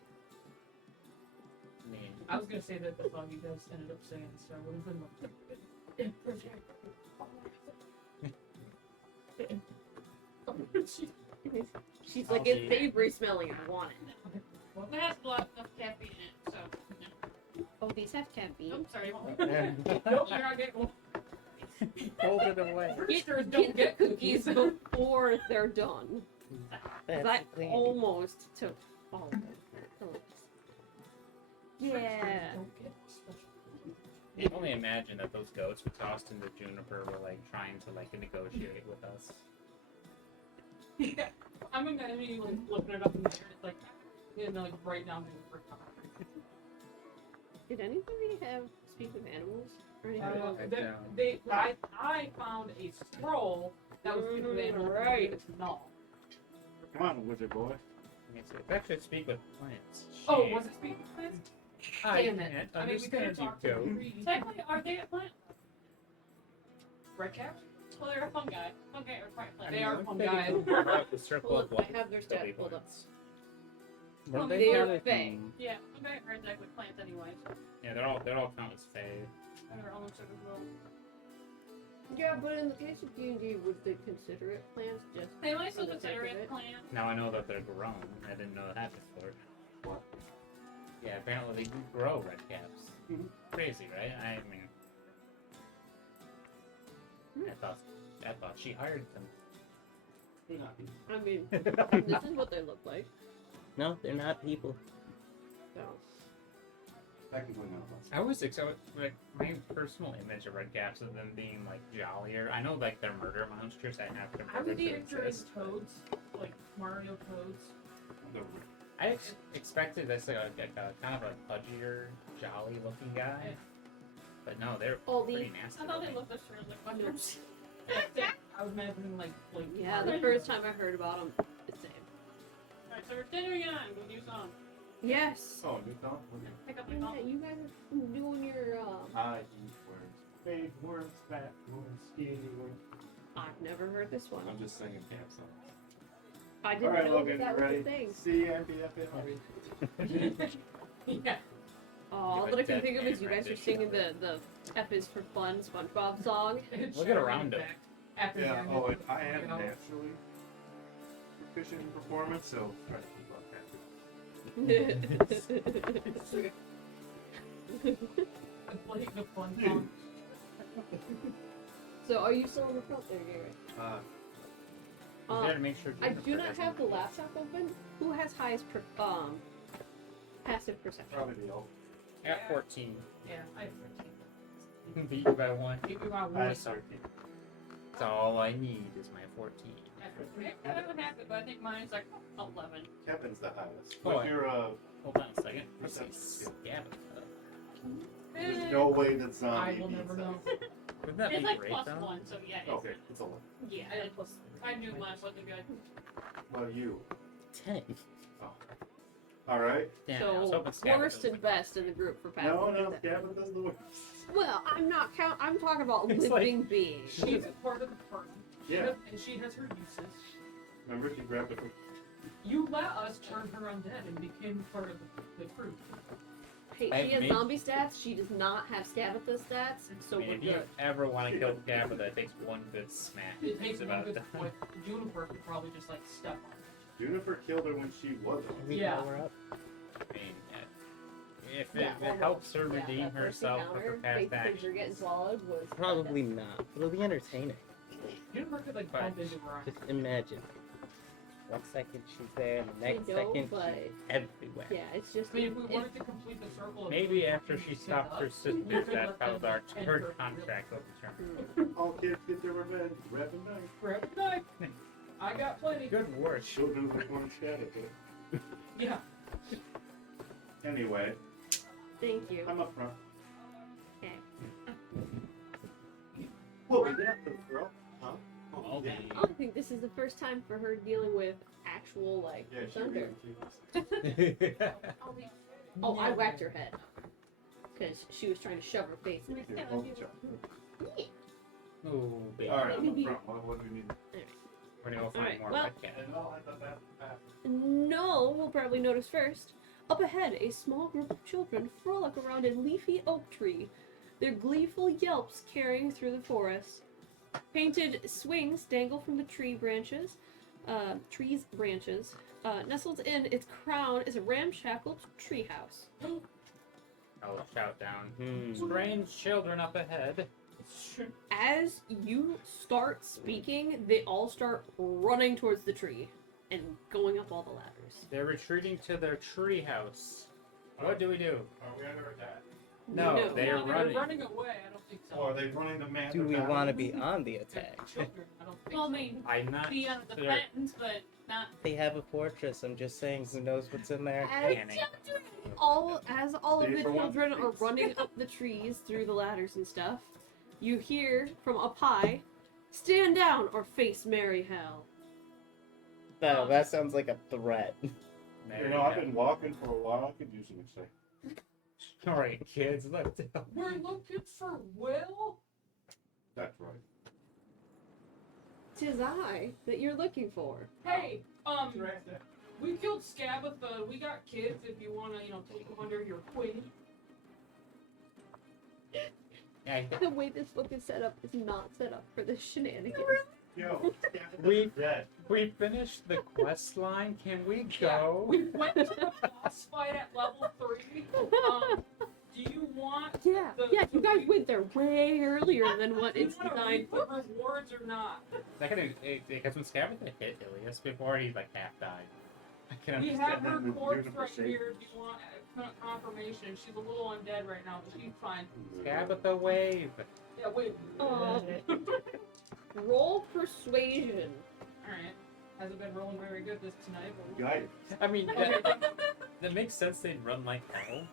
I mean, I was gonna say that the song you guys ended up singing, so I would have been like. She's like, it's savory smelling, I want it. It has a lot of caffeine in it, so. Oh, these have caffeine. I'm sorry. Nope, you're not getting one. Hold it away. Roosters Get don't get the cookies cookies. before they're done. 'Cause That's I clean. almost took all of them. Yeah. Don't get special. You can only imagine that those goats we tossed into Juniper were like trying to like negotiate with us. Yeah. I'm imagining you like flipping it up in the air. It's like, and then like right down to the brick. Did anybody have speak with animals or anything? I found a scroll that was given to animals. Right. No. Come on, wizard boy. It's actually speak with plants. Oh, was it speaking plants? I Damn it. can't I mean, we could have understand you, talked to goat. trees. Technically, are they a plant? Red caps? Well, they're a fungi. Fungi are quite plant. They are Once fungi. they move about the circle Hold of up, life, I have their they'll be stats pulled up. plants. Weren't They they are kind of Fey. Yeah, fungi are exactly plants anyway. Yeah, they're all count as Fey. And they're almost as well. Yeah, but in the case of D&D, would they consider it plants just They might still For the consider sake of it it? plant. Now I know that they're grown. I didn't know that before. What? Yeah, apparently they do grow red caps. Mhm. Crazy, right? I mean, I thought she hired them. You're not people. I mean, this is what they look like. No, they're not people. So, Technically not. I was excited. Like my personal image of red caps of them being like jollier. I know like they're murder monsters. I have to I would to either exist. toads, like Mario toads. I expected this like a kind of a pudgier, jolly-looking guy, but no, they're Oh, pretty nasty. I thought they looking. looked this like butters. I was imagining like yeah, the first time I heard about them, the same. Alright, so we're continuing on with new song. Yes. Oh, new song? Pick up my Yeah, song. you guys are doing your, I eat words. Big words, fat words, skinny words. I've never heard this one. I'm just singing camp songs. I didn't Alright, know Logan, that you was ready? a thing. CMBFF. Yeah. All Give that a I can think of dead is you man guys are rendition singing of the F is for fun SpongeBob song. Look at around him. After Yeah, hearing oh, it, and I am you know, naturally proficient in performance, so try to keep up like the fun song. So are you still in the front there, Garrett? that. He's there to make sure. I Juniper do not doesn't- have the laptop open. Who has highest passive perception? Probably the old. I got 14. Yeah, I have 13. Beat you by one. Maybe around I one. have 13. That's all I need is my 14. I don't have it, but I think mine's like 11. Kevin's the highest. Oh, With I- your, Hold on a second. Let's see. Perception. Scabbard. there's no way that I zombie will never beats know. that. Wouldn't that It's be like great plus though? 1, so yeah. It's, Okay, it's a lot. Yeah, I had plus. I knew mine wasn't good. What about you? 10. Alright. Damn, I was So hoping Scabbard worst was and best in the group for passive. No, perception. Gavin does the worst. Well, I'm not count. I'm talking about It's living beings. She's a part of the party. Yeah. And she has her uses. Remember, she grabbed it from. You let us turn her undead and became part of the crew. Hey, Hey, she has me- zombie stats. She does not have Scabatha stats, so I mean, we're if you good. ever want to kill Scabbard, that takes one good smack. It takes It's one about good done. point. Juniper could probably just like step on it. Juniper killed her when she was on. We Yeah. power up. I mean, if Yeah, it helps her Yeah, redeem that first herself with her encounter, past fake actions. picture getting swallowed was Probably not. It'll be entertaining. Juniper could like But- bump into her. Just imagine. 1 second she's there, and the next know, second but- she's everywhere. Yeah, it's just. I mean, if we wanted to complete the circle of Maybe after she set stopped up, her we sisters, could that's let how them her enter contract will be terminated. All kids get their revenge. Grab a knife. Grab a knife. I got plenty. Good work. Children were born scattered. Yeah. Anyway, Thank you. I'm up front. Okay. What we got the girl? Huh? All yeah. the- I don't think this is the first time for her dealing with actual like Yeah, she thunder. really Oh, I whacked her head because she was trying to shove her face in it. Here, hold the jar. Ooh, baby. Alright, I'm up front. What do we need? We're gonna go find Alright, more well- red cat. No, I thought that. No, we'll probably notice first. Up ahead, a small group of children frolic around a leafy oak tree, their gleeful yelps carrying through the forest. Painted swings dangle from the tree's branches. Nestled in its crown is a ramshackled treehouse. I'll shout down. Hmm. Strange children up ahead. As you start speaking, they all start running towards the tree. and going up all the ladders. They're retreating to their tree house. What do we do? Are we under attack? No, they are No, running. they're running away. I don't think so. Or are they running the man? Do we want to be on the attack? Children, I don't think Well, I so. mean, I'm not be on the sure. defense, but not. They have a fortress. I'm just saying, who knows what's in there? Panic. As all of the Stay for one children are piece. running up the trees through the ladders and stuff, you hear from up high, "Stand down or face merry hell." That sounds like a threat. You know, I've been walking for a while. I could use some exercise. All right, kids, let's go. We're looking for Will. That's right. 'Tis I that you're looking for. Hey, we killed Scabatha. We got kids. If you wanna, take them under your wing. Yeah, The way this book is set up is not set up for this shenanigans. Yo, We- dead. we finished the quest line. Can we Yeah, go? we went to the boss fight at level 3. Do you want? Yeah, you guys went there way earlier than what Do you it's want to designed reap for. the rewards or not? That could because when Scabatha hit Ilias before, he like half died. I can We understand. have her that. corpse Beautiful right shape. here if you want confirmation. She's a little undead right now, but she's fine. Scabatha wave. Yeah, wait. Roll persuasion. Alright. Hasn't been rolling very good this tonight, but we'll- Guys, I mean, that makes sense. They'd run like hell.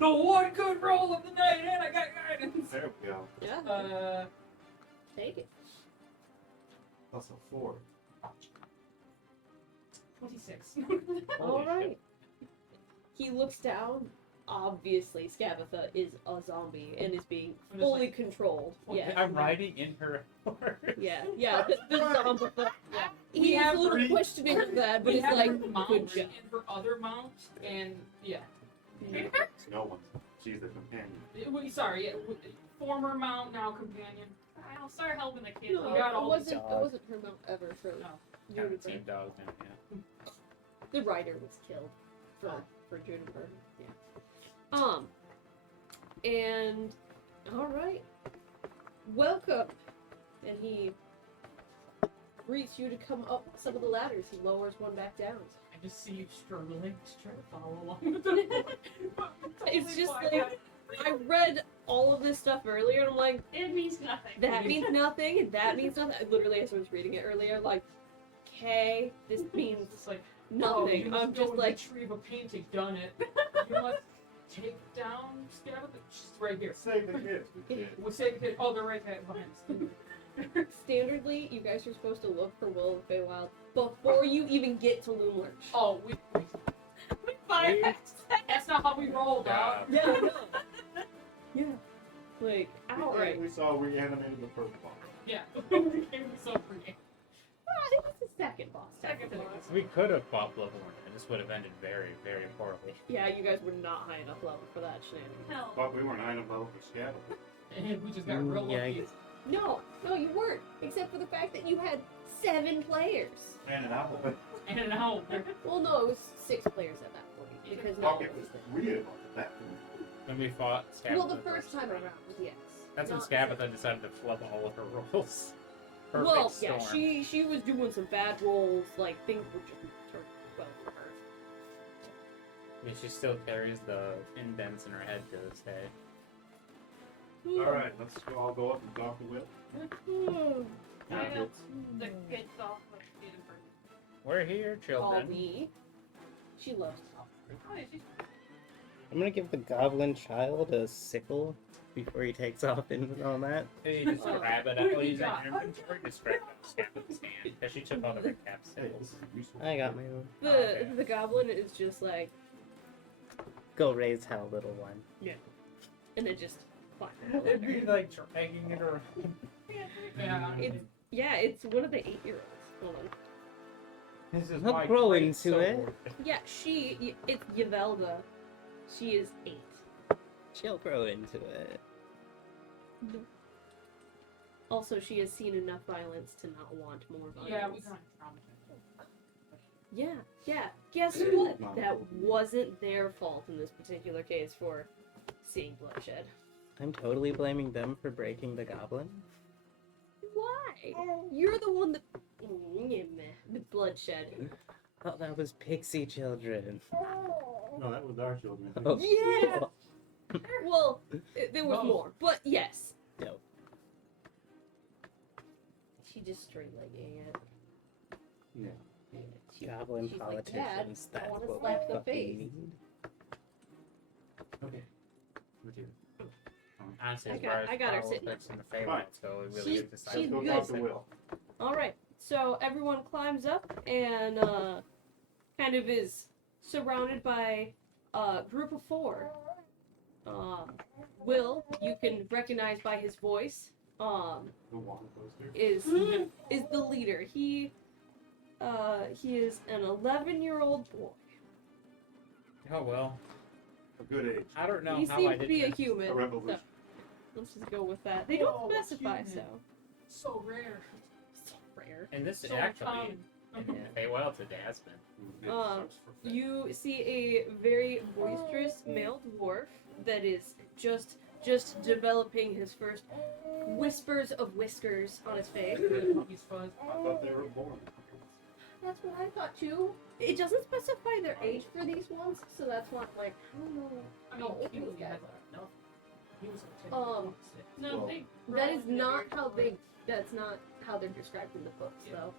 The one good roll of the night, and I got guidance. there we go. Yeah, take it. That's a 4. 26. All Holy right. He looks down. Obviously, Scabatha is a zombie and is being I'm just fully like- controlled. Yeah, I'm riding in her horse. yeah. The Zombie. We He has have a little three- questioning of that, but we he's have like, her good mount job. and her other mount, and yeah. No one. She's the companion. Sorry, former mount, now companion. I'll start helping the kids. No, We got it all wasn't. It dog. wasn't her mount ever for No. Haven't Juniper. seen dogs in The rider was killed for Juniper. Yeah. And all right, welcome. And he greets you to come up some of the ladders. He lowers one back down. I just see you struggling to try to follow along with the It's just like I read all of this stuff earlier, and I'm like, It means nothing. that means nothing, and that means nothing. Literally, as I was reading it earlier, like, okay, this means It's like nothing. You must I'm go just and like, retrieve a painting. Done it. You must take down Scabatha. She's right here. Save the kids. we did. We'll save it. Oh, they're right there behind us. standardly, you guys are supposed to look for Will of Feywild before you even get to Loomlurch. Oh, we that's not how we roll, dog. Yeah. Yeah, I know. Yeah. Like, outright. We saw reanimated the first boss. Yeah. We came so free. It was the second boss. Second technically. boss. We could have fought Bloodborne, and this would have ended very, very poorly. Yeah, you guys were not high enough level for that shenanigans. Hell. But we weren't 9 level for Scattle. And we just got real lucky. Yikes. No, you weren't. Except for the fact that you had 7 players. And an apple. And an owl. Well, no, it was 6 players at that point. Because Fuck, no it one was was 3 of us at that point. When we fought there. Scabatha. Well, the first time around, yes. That's when Not- Scabatha decided to flub all of her rolls. Perfect Well, storm. yeah, she was doing some bad rolls, like, things were just turning well for her. Yeah, she still carries the indents in her head to this day. Alright, let's all go up and talk to Will. I know the kids off like Jennifer. We're here, All children. me. She loves to talk. Oh, yeah, she's I'm gonna give the goblin child a sickle before he takes off into all that. Hey, you just Oh. grab it out. Use that in your inventory. Just grab Scabatha's hand. Because she took all the red cap Hey, symbols. this is useful. I got my own. The the goblin is just like, Go raise hell, little one. and it just fine. It'd be like dragging it around. Yeah. It's one of the 8-year-olds. Hold on. This is He'll why grow great into sword. it. Yeah, it's Yvelda. She is 8. She'll grow into it. Also, she has seen enough violence to not want more violence. Yeah, we kind of traumatized. Yeah. Guess what? Mom. That wasn't their fault in this particular case for seeing bloodshed. I'm totally blaming them for breaking the goblin. Why? You're the one that. The bloodshed. Oh, that was pixie children. No, that was our children. Oh. Yeah. Well, there was No. more, but yes. No. She just straight legging it. Yeah. Goblin she's like, "Dad, politicians. I That's wanna what slap we the fucking face." need. Okay. With you. Honestly, I as got- far as I got her politics sitting. and the Fey Fine. worlds go, we really She's- get to decide. she's Let's go good. talk to Will. All right. So everyone climbs up and kind of is surrounded by a group of 4. Will, you can recognize by his voice, The water coaster. is the leader. He is an 11-year-old boy. Oh well. A good age. I don't know He how I seems did to be a this. human. A revolution. So let's just go with that. They don't Oh, specify, human. so. So rare. So rare. And this So actually, common. in the Feywilds, it has been. It Um, sucks for Fey. You see a very boisterous male dwarf that is just developing his first whispers of whiskers on his face. Puppy's fuzz. I thought they were born. That's what I thought too. It doesn't specify their age for these ones, so that's why I'm like, I don't know. I How mean, old he was these guys no. He was like 10. Um, No, Well, they That is grow not into how they. That's not how they're described in the books, Yeah. though.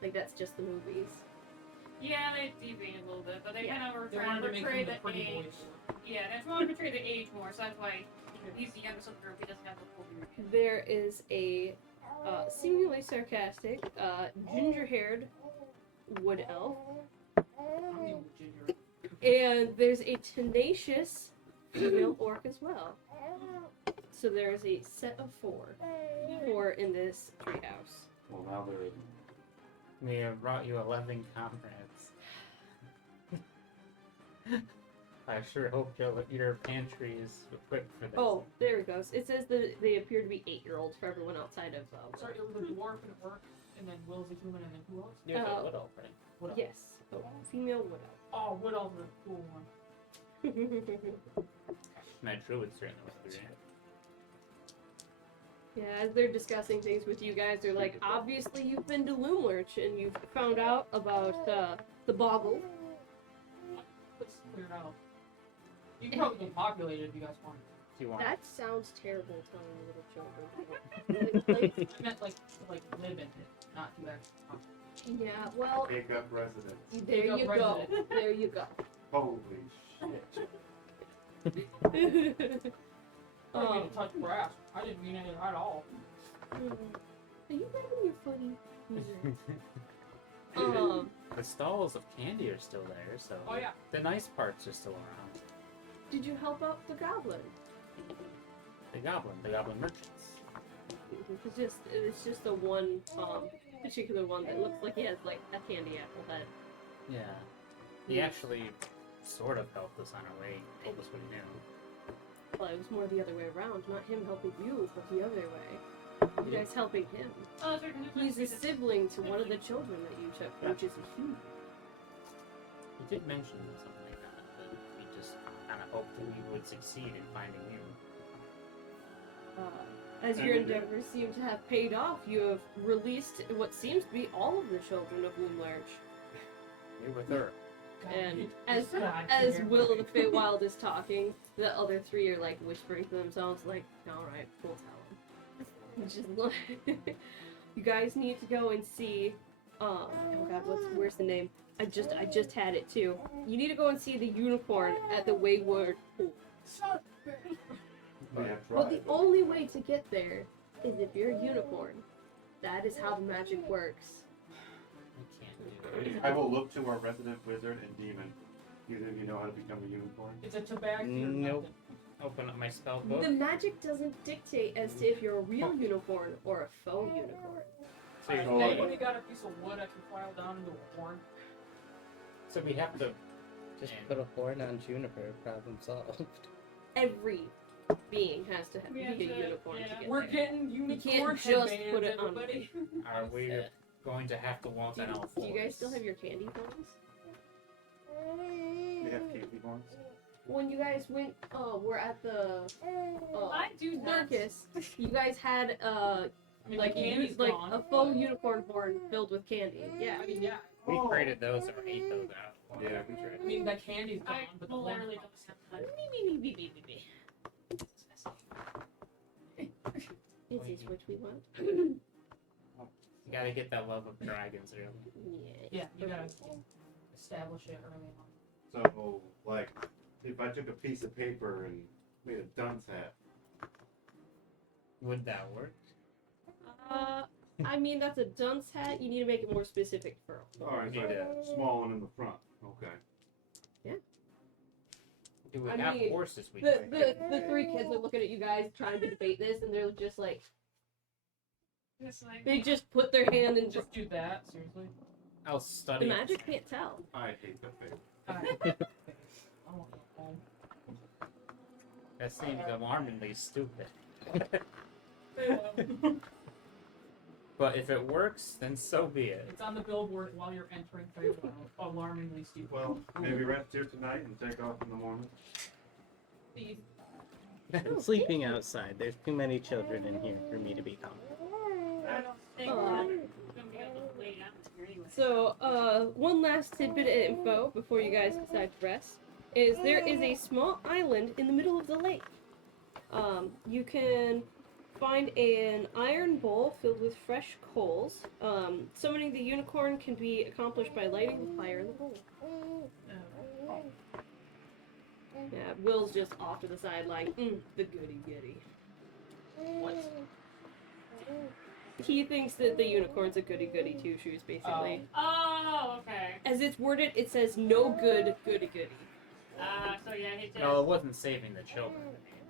Like that's just the movies. Yeah, they deviate a little bit, but they Yeah. kind of They trying wanted to to make portray him the the pretty age. boys. Yeah, they want to portray the age more, so that's why he's the youngest of the group. He doesn't have the full group. There is a seemingly sarcastic, ginger-haired wood elf, I'm the old ginger. and there's a tenacious female orc as well. So there's a set of 4 in this treehouse. Well, now they're. We have brought you 11 comrades. I sure hope your pantry is equipped for this. Oh, there it goes. It says that they appear to be 8-year-olds for everyone outside of. Sorry, it was a dwarf and a orc, and then Will's a human, and then who else? There's Uh, a little thing. What else? Yes, female wood Oh, what else was a cool one? elf. My druid certainly was three. Yeah, as they're discussing things with you guys, they're like, obviously you've been to Loomlurch and you've found out about the boggle. Let's clear it out. You can probably get populated if you guys want. Do you want? That sounds terrible telling little children. I meant like live in it, not do actually. Yeah, well, Take up residence. there Take up you go. residence. There you go. Holy shit. I didn't mean to touch grass. I didn't mean it at all. Are you grabbing your footy? The stalls of candy are still there, so Oh yeah. the nice parts are still around. Did you help out the goblin? The goblin merchants. It's just the one particular one that looks like he has like a candy apple head. Yeah. He actually sort of helped us on our way, told us what he knew. Well, it was more the other way around, not him helping you, but the other way. You guys helping him. Oh, that's right, 'cause He's a it's sibling to one of the children that you took, which is a human. He did mention something like that, but we just kind of hoped that we would succeed in finding you. As your endeavors seem to have paid off, you have released what seems to be all of the children of Loomlarch. You're with her. And as Will of the Feywild is talking, the other 3 are like whispering to themselves, like, "Alright, we'll tell him." Just like, you guys need to go and see. Oh God, where's the name? I just had it too. You need to go and see the unicorn at the Wayward Pool. Yeah, But the only way to get there is if you're a unicorn. That is how the magic works. We can't do it. I will look to our resident wizard and demon. Either of you know how to become a unicorn? It's a tobacco. Nope. Open up my spell book. The magic doesn't dictate as to if you're a real unicorn or a faux unicorn. So, you're, Oh, Hey, yeah. you got a piece of wood I can file down into a horn. so we have to. Just put a horn on Juniper, problem solved. Every being has to be Yeah, a unicorn to get We're there. getting You unicorn can't just headbands, put it on. everybody. Are we That's it. going to have to walk Do on all you, fours? do you guys still have your candy bones? They have candy horns. When you guys went, were at the I do not. circus, you guys had mean, Like the you candy's use like gone. a faux unicorn horn filled with candy. Yeah. I mean, yeah. We Oh. traded those or ate those out. Yeah, we traded. I mean, the candy's gone, I but the horn's literally gone. don't have that. Is this what we want? You gotta get that love of dragons, really. Yeah, you gotta establish it early on. So, like, if I took a piece of paper and made a dunce hat, Would that work? I mean that's a dunce hat. You need to make it more specific for. alright, so Need a small one in the front. Okay. Do we I have mean, horses we The can the three kids are looking at you guys trying to debate this, and they're just like It's like, they just put their hand and just. Just do that, seriously. I'll The study. magic can't tell. I hate that thing. Alright. I want to go home. That seems alarmingly stupid. But if it works, then so be it. It's on the billboard while you're entering Feywild. Alarmingly stupid. Well, maybe rest here tonight and take off in the morning. Steve, I'm sleeping outside. There's too many children in here for me to be calm. I don't think Aw. we're gonna be able to lay down here anyway. So, one last tidbit of info before you guys decide to rest is there is a small island in the middle of the lake. You can find an iron bowl filled with fresh coals. Summoning the unicorn can be accomplished by lighting the fire in the bowl. Yeah, Will's just off to the side like, the goody goody. what? He thinks that the unicorn's a goody goody two shoes, basically. Oh, okay. As it's worded, it says no good goody goody. So yeah, he did. No, it wasn't saving the children.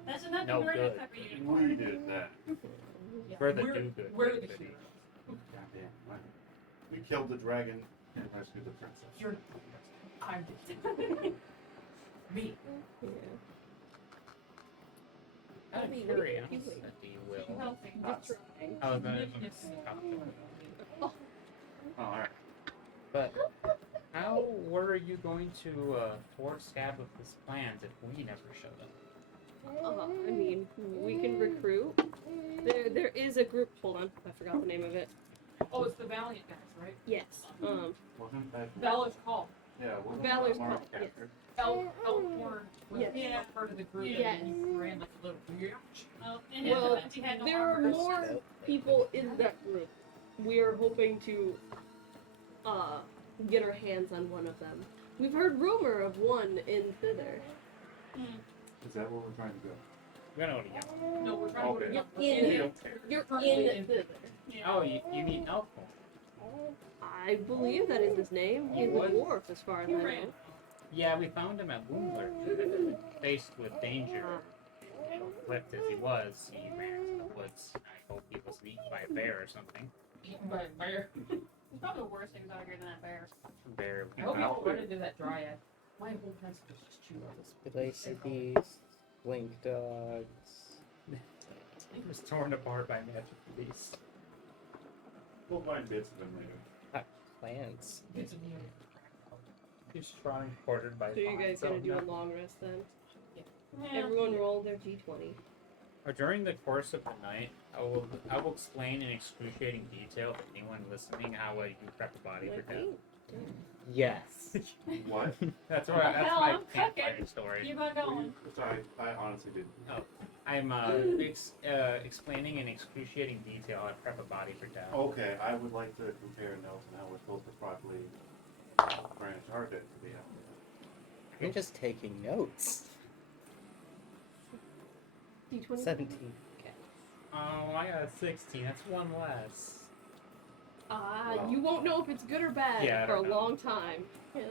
That's enough no to burn good. a pepper unicorn. We did that. Yeah, We're the we're, do-good. we're the goody. heroes. Goddamn. Right. We killed the dragon and rescued the princess. You're. I'm the Me. Yeah. Out of Wait, curiosity, wait. Will. Healthy. Just trying. I was gonna. Oh, alright. But how were you going to thwart Scabbath's plans if we never showed up? I mean, we can recruit. There is a group. Hold on, I forgot the name of it. Oh, it's the Valiant guys, right? Yes. Wasn't that? Valor's call. Yeah, wasn't Valor's that Mark called, yes. Captor? Elkhorn was Yes. part of the group. Yes. And he ran like a little weird. Oh, and his Well, defense, he had no there are armor. more people in that group. We are hoping to get our hands on one of them. We've heard rumor of one in thither. Is that where we're trying to go? We don't know what you got. No, we're trying to Okay. go to In- We don't care. You're Currently in thither. Yeah. Oh, you need alcohol. I believe that is his name. He's a What? dwarf, as far as I know. Yeah, we found him at Woundler. Faced with danger, whipped as he was, he ran into the woods. I hope he wasn't eaten by a bear or something. eaten by a bear. There's probably worse things out here than that bear. Bear. I hope you Outfit. run into that dryad. My whole head's just chewed up. Spicy beasts, blink dogs. He was torn apart by magic beasts. We'll find bits of them later. Plants. It's immune. He's shrine quartered by. So you guys vines, gonna do no. a long rest then? Yeah. Everyone roll their d20. During the course of the night, I will explain in excruciating detail to anyone listening how you prep a body for Like death. me? Yes. What? That's What the that's hell? my I'm campfire cooking. story. Keep on going. Sorry, I honestly didn't. I'm explaining in excruciating detail how to prep a body for death. Okay, I would like to compare notes on how we're supposed to properly branch our debt to the applicant. I'm just taking notes. D20? 17. Oh, I got a 16. That's one less. Wow. You won't know if it's good or bad Yeah, I for a don't know. long time. Hannah?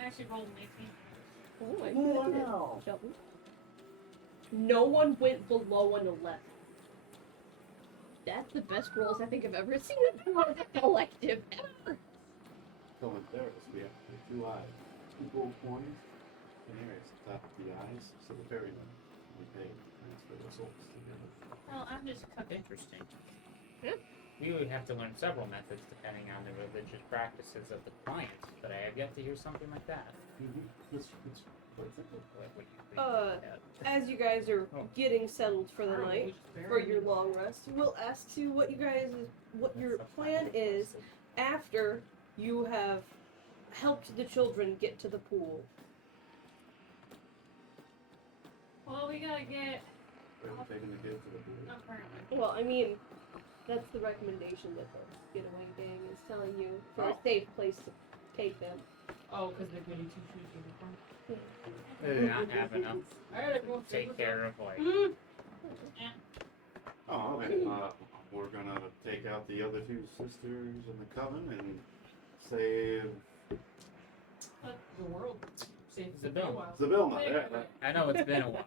I actually rolled an 18. Oh my Oh, goodness. no. Shelton? No one went below an 11. That's the best rolls I think I've ever seen in the collective ever. So in Theros, we have the 2 eyes, 2 gold coins, and areas at the top of the eyes, so the ferryman we pay transfer the souls together. Well, I'm just cooking. Interesting. We would have to learn several methods depending on the religious practices of the client, but I have yet to hear something like that. What do you think? As you guys are Oh. getting settled for the I don't know, night, we just bury for him your in the- long rest, we'll ask you what your plan is after you have helped the children get to the pool. Well, we gotta get We haven't taken the kids to the pool. apparently. Well, I mean, that's the recommendation that the getaway gang is telling you for a Oh. safe place to take them. Oh, because they're goody two shoes uniform. They do not have enough Alright, everyone, to take care of, like, Oh, okay. We're gonna take out the other two sisters in the coven and save The world. Save The bill. Zabilna. Wait, Yeah, wait, I know it's been a while.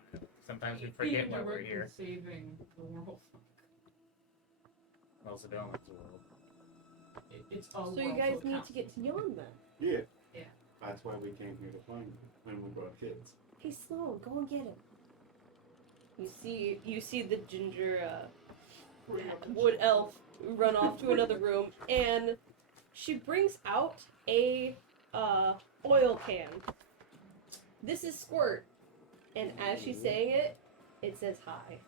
Sometimes we forget why we're here. Saving the world. Well, Seville's the world. It's a So world, you guys it need counts. to get to Yon then. yeah. Yeah. That's why we came here to find them when we brought kids. Hey, Sloan, go and get him. You see the ginger wood elf run off to another room, and she brings out a oil can. This is Squirt, and as she's saying it, it says hi.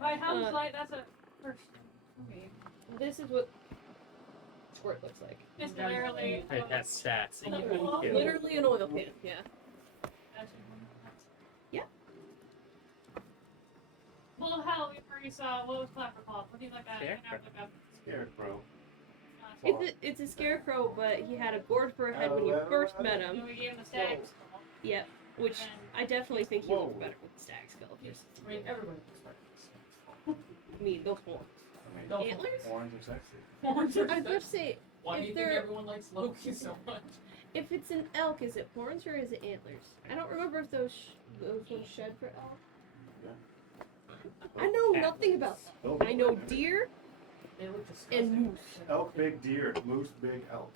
My house light, that's a first. Okay. This is what Squirt looks like. Just literally. It has stats. And you Well, can kill. Literally an oil can, yeah. Yeah. Well, hell, we already saw what was Clapper called? Something like that. Scarecrow. I have to look up. Scarecrow. It's a scarecrow, but he had a gourd for a head when you first met him. And we gave him the stag skull. Yep, which I definitely think he looks better with the stag skull. I mean, everybody looks like I mean, those horns. I mean, No. Antlers? horns are sexy. this. I was about to say, Why do if you think they're- everyone likes Loki so much? if it's an elk, is it horns or is it antlers? I don't remember if those ones shed for elk. I know nothing about Those that. I know look- deer They look disgusting. and moose. Elk, big deer. Moose, big elk.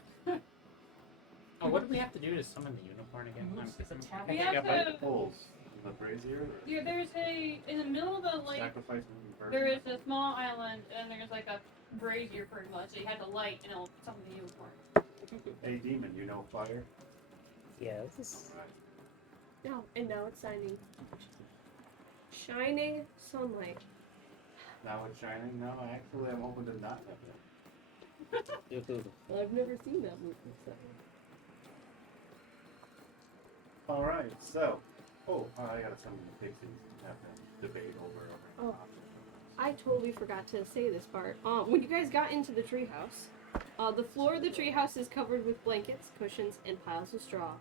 Oh, what do we have to do to summon the unicorn again? Moose is a taboo. We Yeah, have but- to. Bulls. In the brazier. Or Yeah, there's in the middle of the lake, sacrifice them there is a small island, and there's like a brazier pretty much. So you had to light, and it'll summon the unicorn. Hey, demon, you know fire? Yes. Right. No, and now it's shining sunlight. Now it's shining. No, actually, I'm hoping to not have that. I've never seen that movie. So. All right, so. Oh, I gotta summon the pixies and have them debate over. Oh. I totally forgot to say this part. When you guys got into the treehouse, the floor of the treehouse is covered with blankets, cushions, and piles of straw.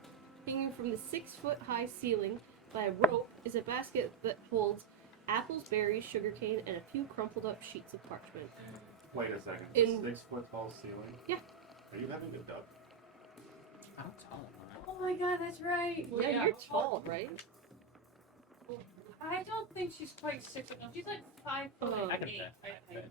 Hanging from the 6-foot-high ceiling by a rope is a basket that holds apples, berries, sugarcane, and a few crumpled up sheets of parchment. Wait a second. In- 6-foot tall ceiling? Yeah. Are you having a duck? How tall am Oh my god, that's right. Well, yeah, yeah, you're well, tall, right? I don't think she's quite 6 foot. No, she's like 5 foot Oh. I can 8. bet. I think.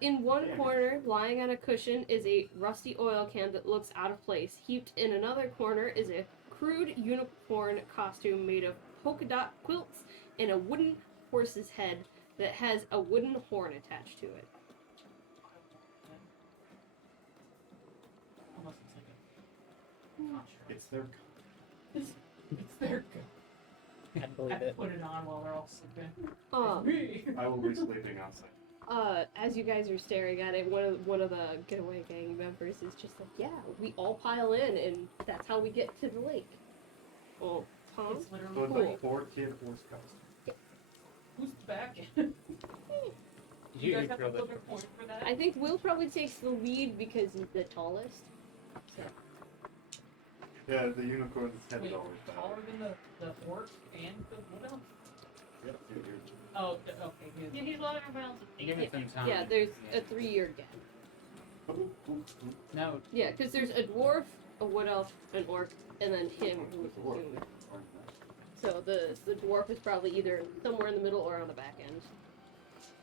In one Damn. corner, lying on a cushion, is a rusty oil can that looks out of place. Heaped in another corner is a crude unicorn costume made of polka dot quilts and a wooden horse's head that has a wooden horn attached to it. Unless it's like a not sure. It's their. It's their good. I believe I it. put it on while they're all sleeping. Me. I will be sleeping outside. As you guys are staring at it, one of the getaway gang members is just like, "Yeah, we all pile in, and that's how we get to the lake." Oh, huh? It's So literally it's Cool. like 4 kid horse costume. who's back in? You guys have throw to the flip a coin for that? I think Will probably takes the lead because he's the tallest. So. Yeah, the unicorn's head Wait, is always taller back. than the orc and the wood elf? Yep, dude, you're- Oh, okay. Good. Yeah, he's 11 pounds. Give it some time. Yeah, there's a 3-year gap. No, Yeah, because there's a dwarf, a wood elf, an orc, and then him who's a human. So the dwarf is probably either somewhere in the middle or on the back end.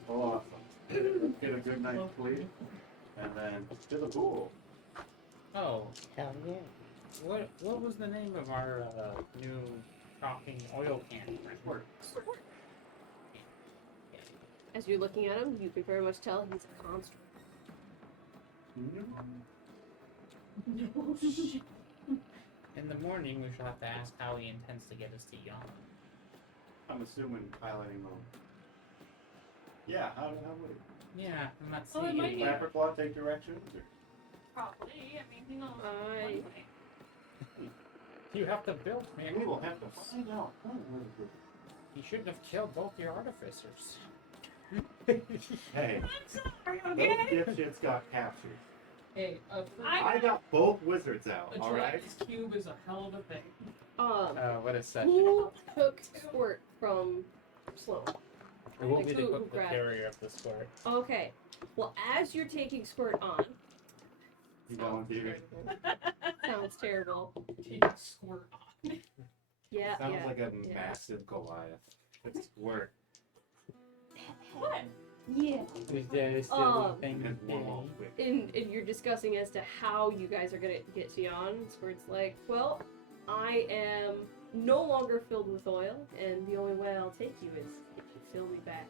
Awesome. Get a good night's sleep, and then to the pool. oh, Hell yeah. what was the name of our new talking oil can. As you're looking at him, you can very much tell he's a construct. Oh shit. In the morning, we shall have to ask how he intends to get us to yawn. I'm assuming piloting mode. Yeah, how would it? Yeah, I'm not Well, it seeing might it. be- Clapperclaw take directions? Or? Probably. I mean, who knows? I- One way. You have to build, man. We will have to find out. You shouldn't have killed both your artificers. Hey, I'm sorry, those okay? dipshits got captured. Hey, I got both wizards out, a alright? gelatinous cube is a hell of a thing. What a session. Who took Squirt from Sloan? It will be Like, the who cook, the grabbed- carrier of the squirt. Okay. Well, as you're taking Squirt on, You volunteered. sounds terrible. Take a squirt on. Yeah, Sounds yeah. like a yeah. massive Goliath. It's work. What? Yeah. Is there still Um, thing And one more quick. And you're discussing as to how you guys are gonna get to Yon. Squirt's like, well, I am no longer filled with oil, and the only way I'll take you is if you fill me back.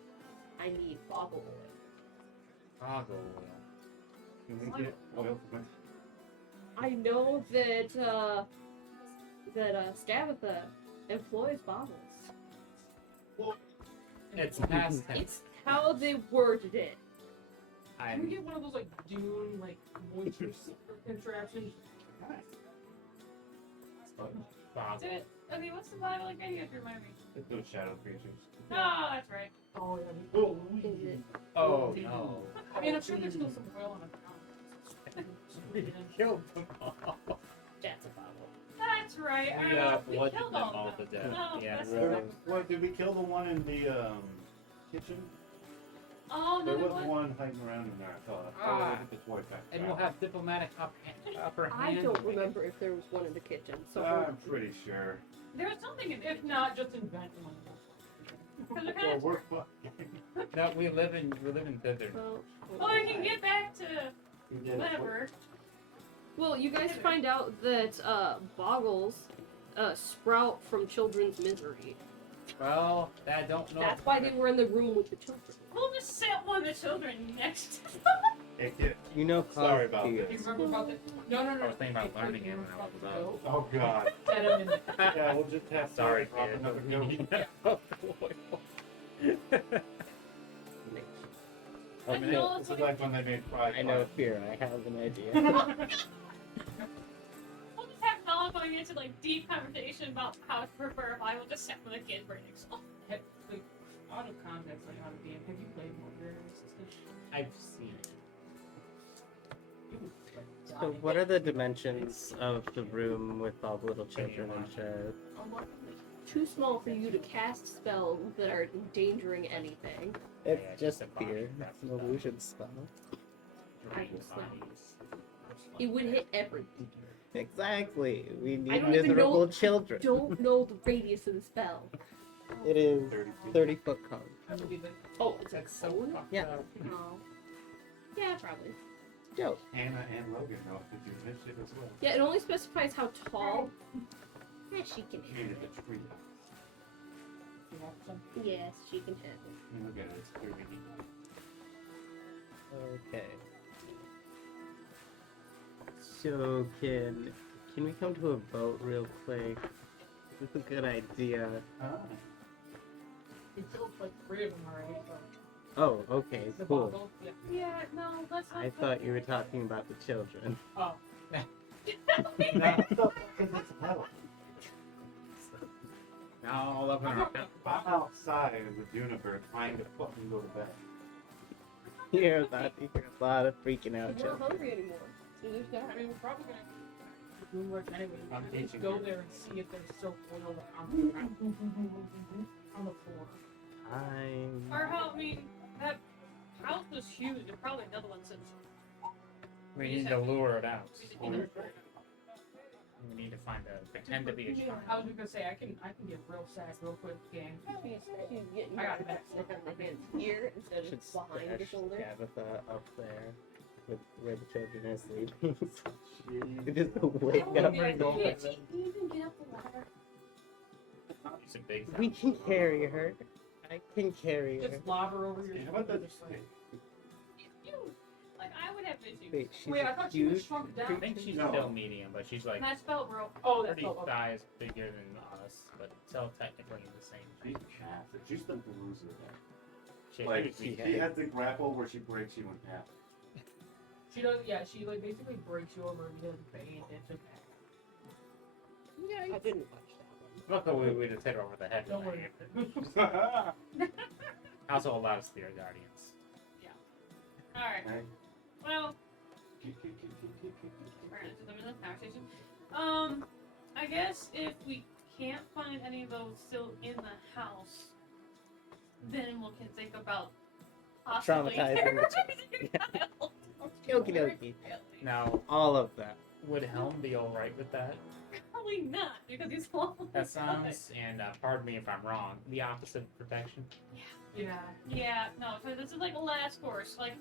I need boggle oil. Boggle oil. Can we get oil from it? I know that Stabitha employs boggles. It's past tense. It's how they worded it. Can we I'm get one of those like Dune like moisture contraptions? boggle. Did it? I mean, what's the Bible again? You have to remind me. It's those shadow creatures. Oh, that's right. Oh yeah. Oh, Is it? Oh no. I mean, I'm sure there's still some oil on the We ground. killed them all. That's a boggle. That's right. We We bludgeoned killed them all all of to them. death. Oh, Yeah. that's There- what, did we kill the one in the kitchen? Oh, no, There there was was. one hiding around in there, I thought. Ah. Oh, the toy pack. And we'll have diplomatic upper I hand. don't remember if there was one in the kitchen. So I'm pretty sure. There was something in If not, just invent one. Because we're Well, kind we're fucking. No, we live in thither. well, Well, we can get back to whatever. Well, you guys find out that boggles sprout from children's misery. Well, I don't know. That's why they were in the room with the children. We'll just set one of the children next. Hey, kid. You know, Sorry about Consti- Do you remember about the? No. I was thinking about Hey, learning you it when remember I was about about- the Oh, God. goat? Set him in the. Yeah, we'll just have Sorry, drop kid. another goat. I know This that's is like when they made fried I know pies. fear. I have an idea. We'll just have Nala going into like deep conversation about how to prefer if I will just set with a kid right next to Like, out of context, like out of game. Have you played Warrior Sisters? I've seen it. So, what are the dimensions of the room with all the little children and shit? Too small for you to cast spells that are endangering anything. It's Yeah, just just a fear. body. It's an illusion spell. It would hit everything. Exactly. We I need don't even miserable know- children. Don't know the radius of the spell. It is 30 feet. 30-foot cone. I'm gonna be the. Oh, it's a That's so cone? fucked Yeah. up. Oh. Yeah, probably. Dope. Anna and Logan know to do initiative as well. Yeah, it only specifies how tall. Yeah, she can She needed handle the tree. You have some? it. Yes, she can handle it. And look at it, it's 30 feet. Okay. So can we come to a boat real quick? This is a good idea. Ah. We killed like 3 of them already. So. Oh, okay, The cool. boggle? Yeah. Yeah, no, let's not. I thought you were talking about the children. Oh. Now all up in our I'm outside of the juniper trying to fucking go to bed. You're about to hear a lot of freaking out We're not children. hungry anymore. So there's no. I mean, we're probably gonna do work anyway. I'm We should teaching go you. there and see if there's still oil on the ground. On the floor. Or how, I mean, that house was huge. There's probably another one since. We need to lure it out. We didn't- We need to find a pretend to be a child. I was just gonna say I can get real sad real quick, gang. She's getting I got it. stick on the hands here instead Should of behind the stash shoulder. Tabitha up there with where the children are sleeping. Just wake Oh, up yeah, and go can't with them. you even get up the ladder? She's a big We house. can carry her. I can carry her. Just lob her over your How about shoulder. that? Just like, You, like, I would have issues. Wait, she's wait, I a thought she was huge shrunk I down. think she's No. still medium, but she's like And I spelled broke. Oh, that's pretty so. Okay. size bigger than us, but still technically the same. She's massive. She's the bruiser. She Like, huge she feet. has the grapple where she breaks you in half. She does. Yeah, she like basically breaks you over and you have bang. It's okay. Yeah, I didn't watch that one. Luckily, we just hit her over the head. Don't with worry. that. Also, a lot of spear guardians. Alright. Hey. Well, Keep. we're into the middle of the conversation. I guess if we can't find any of those still in the house, then we can think about possibly Traumatizing the terrorizing a child. Okie dokie. Now, All of that. would Helm be alright with that? Probably not, because he's small. That sounds, and pardon me if I'm wrong, the opposite of protection. Yeah. Yeah, no, so this is like a last course. Like,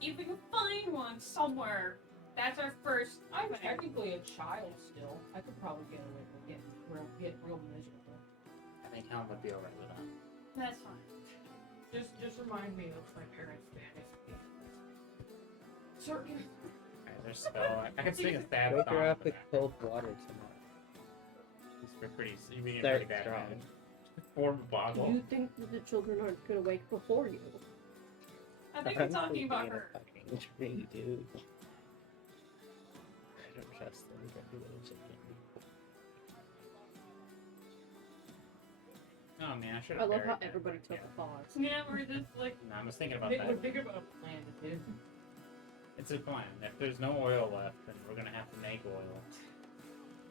if we can find one somewhere, that's our first. I'm thing. technically a child still. I could probably get away with get real miserable. I think Helm would be alright with that. That's fine. Just remind me of my parents' Spanish. Certain. Okay, there's spell. I can sing a stab Wake her song up for with that. cold water tomorrow. You're pretty, you're being Start pretty bad. strong. man. Form a boggle. You think that the children aren't gonna wake before you? I think we're talking Honestly, about being a her. fucking tree, dude. I don't trust them regular chicken. Oh man, I should I have. love how buried that everybody right took now. a pause. Yeah, we're just like, No, I was thinking about Think, that. think about a plan, dude. It's a plan. If there's no oil left, then we're gonna have to make oil.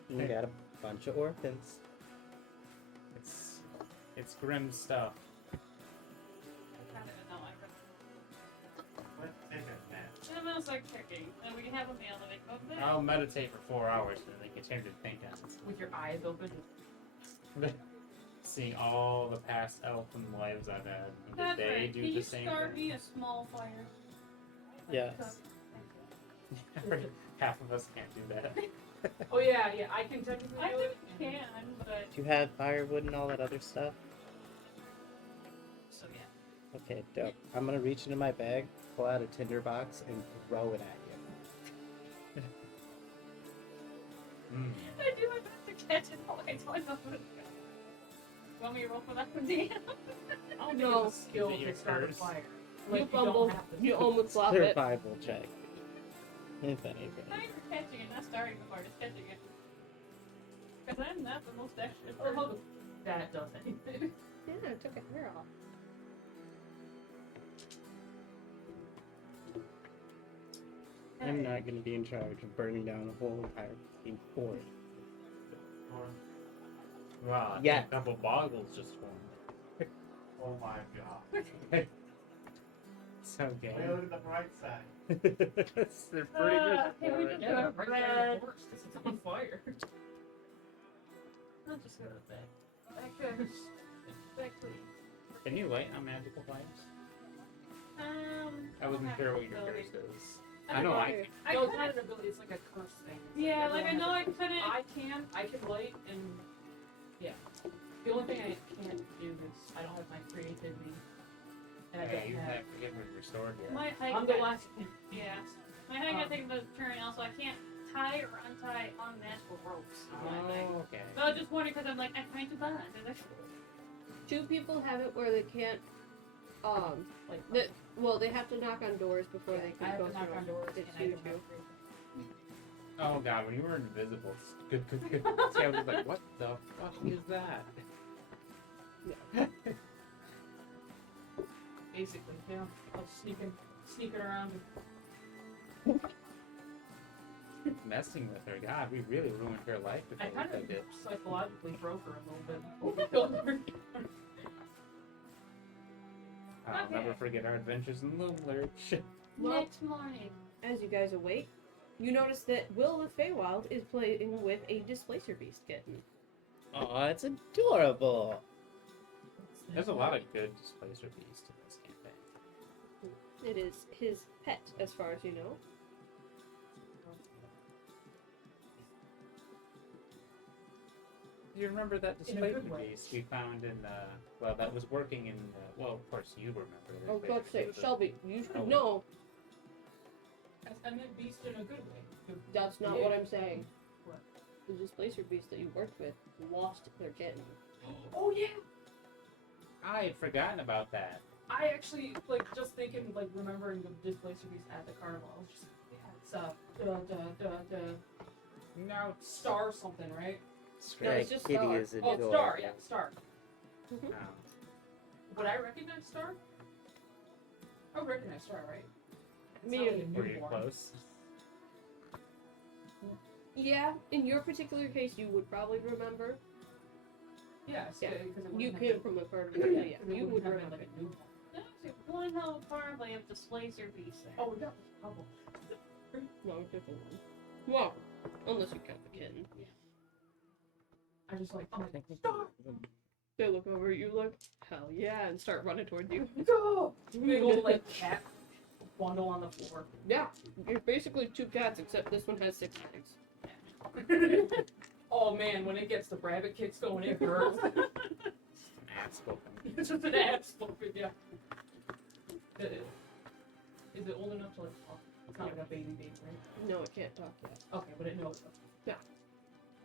We got a bunch of orphans. It's grim stuff. I don't even know. I really- Let's take a nap. And then I was like checking, and we can have a meal and we go to bed. I'll meditate for 4 hours and then continue to think on it. With your eyes open. Seeing all the past elfin lives I've had. Did That's they right. do Can the you same start thing? me a small fire? Yes. Thank you. Half of us can't do that. Oh yeah, I can technically I do think it. we can, but Do you have firewood and all that other stuff? so yeah. Okay, dope. I'm gonna reach into my bag, pull out a tinderbox, and throw it at you. Mm. I do my best to catch it. Oh, I don't know. You want me to roll for that one, Dan? I don't No. think it's a skill Is it your to start a curse? fire. You don't fumble. have to You do it. almost flop it. Survival check. If anything. Not even catching it, not starting the fire, just catching it. Because I'm not the most dexterous I love person. that does anything. Yeah, I took a hair off. I'm not gonna be in charge of burning down a whole entire fucking fort. Wow, I think Yeah. a couple boggles just formed. Oh my god. It's okay. Look at the bright side. They're pretty good. Can we just Yeah, go to right there in bed? the forest, 'cause it's on fire. I'll just go to bed. Okay. Exactly. Can you light on magical flames? I wasn't don't sure have what your ability. curse is. I I know don't I know. I No, it's couldn't- not an ability, it's like a curse thing. It's Yeah, everyone like I has know a- I couldn't. I can light and yeah. The only thing I can't do is I don't have my creativity. And I Yeah, don't you have. have to get restored yet. My height. I'm the got- last. Yeah. My height got taken by the turn, also I can't tie or untie unnatural ropes. is my thing. Oh, okay. So I was just wondering because I'm like, I'm trying to bond. And I- Two people have it where they can't. Like Well, they have to knock on doors before they I can have go to knock through. on doors It's and I you don't two. have creativity. Oh god, when you were invisible, it's good. See, I was like, what the fuck is that? Basically, yeah. I was sneaking around. Messing with her. God, we really ruined her life I before kind we of did it. psychologically broke her a little bit. I'll Okay. never forget our adventures in Loom Lurch. Well- Next morning. As you guys awake, you notice that Will of Feywild is playing with a Displacer Beast kitten. Oh, it's adorable. There's a lot of good Displacer Beasts in this campaign. It is his pet, as far as you know. You remember that In a display good way. piece we found in the well, that was working in the well, of course you remember. I was about to say, It was a- Shelby, you should Oh. know I meant beast in a good way. that's not Yeah. what I'm saying. What? The displacer beast that you worked with lost their kitten. Oh yeah. I had forgotten about that. I actually like just thinking like remembering the displacer beast at the carnival. I was just yeah, it's No, star something, right? No, That it's just kitty Star. is Oh, adorable. Star, yeah, Star. Mm-hmm. Would I recognize Star? I would recognize Star, right? It's Me not like and- a Were you newborn. close? Yeah, in your particular case, you would probably remember. Yeah, Yeah, because it You wouldn't came have from a part of it. Yeah, been- 'cause it you wouldn't would have been remember. like a newborn. No, see, one hell of a farm, they have displacer beast there. Oh, we got this problem. No, different one. Well, unless you count the kitten. I just like, oh, I think Star! They look over at you, like, hell yeah, and start running towards you. Go! Big old like cat bundle on the floor. Yeah, you're basically two cats, except this one has 6 legs. Oh man, when it gets the rabbit kicks going, it hurts. Ass spoken. It's just an ass whooping, yeah. Is it old enough to like talk? It's not like a baby, right? No, it can't talk yet. Okay, but it knows. Yeah.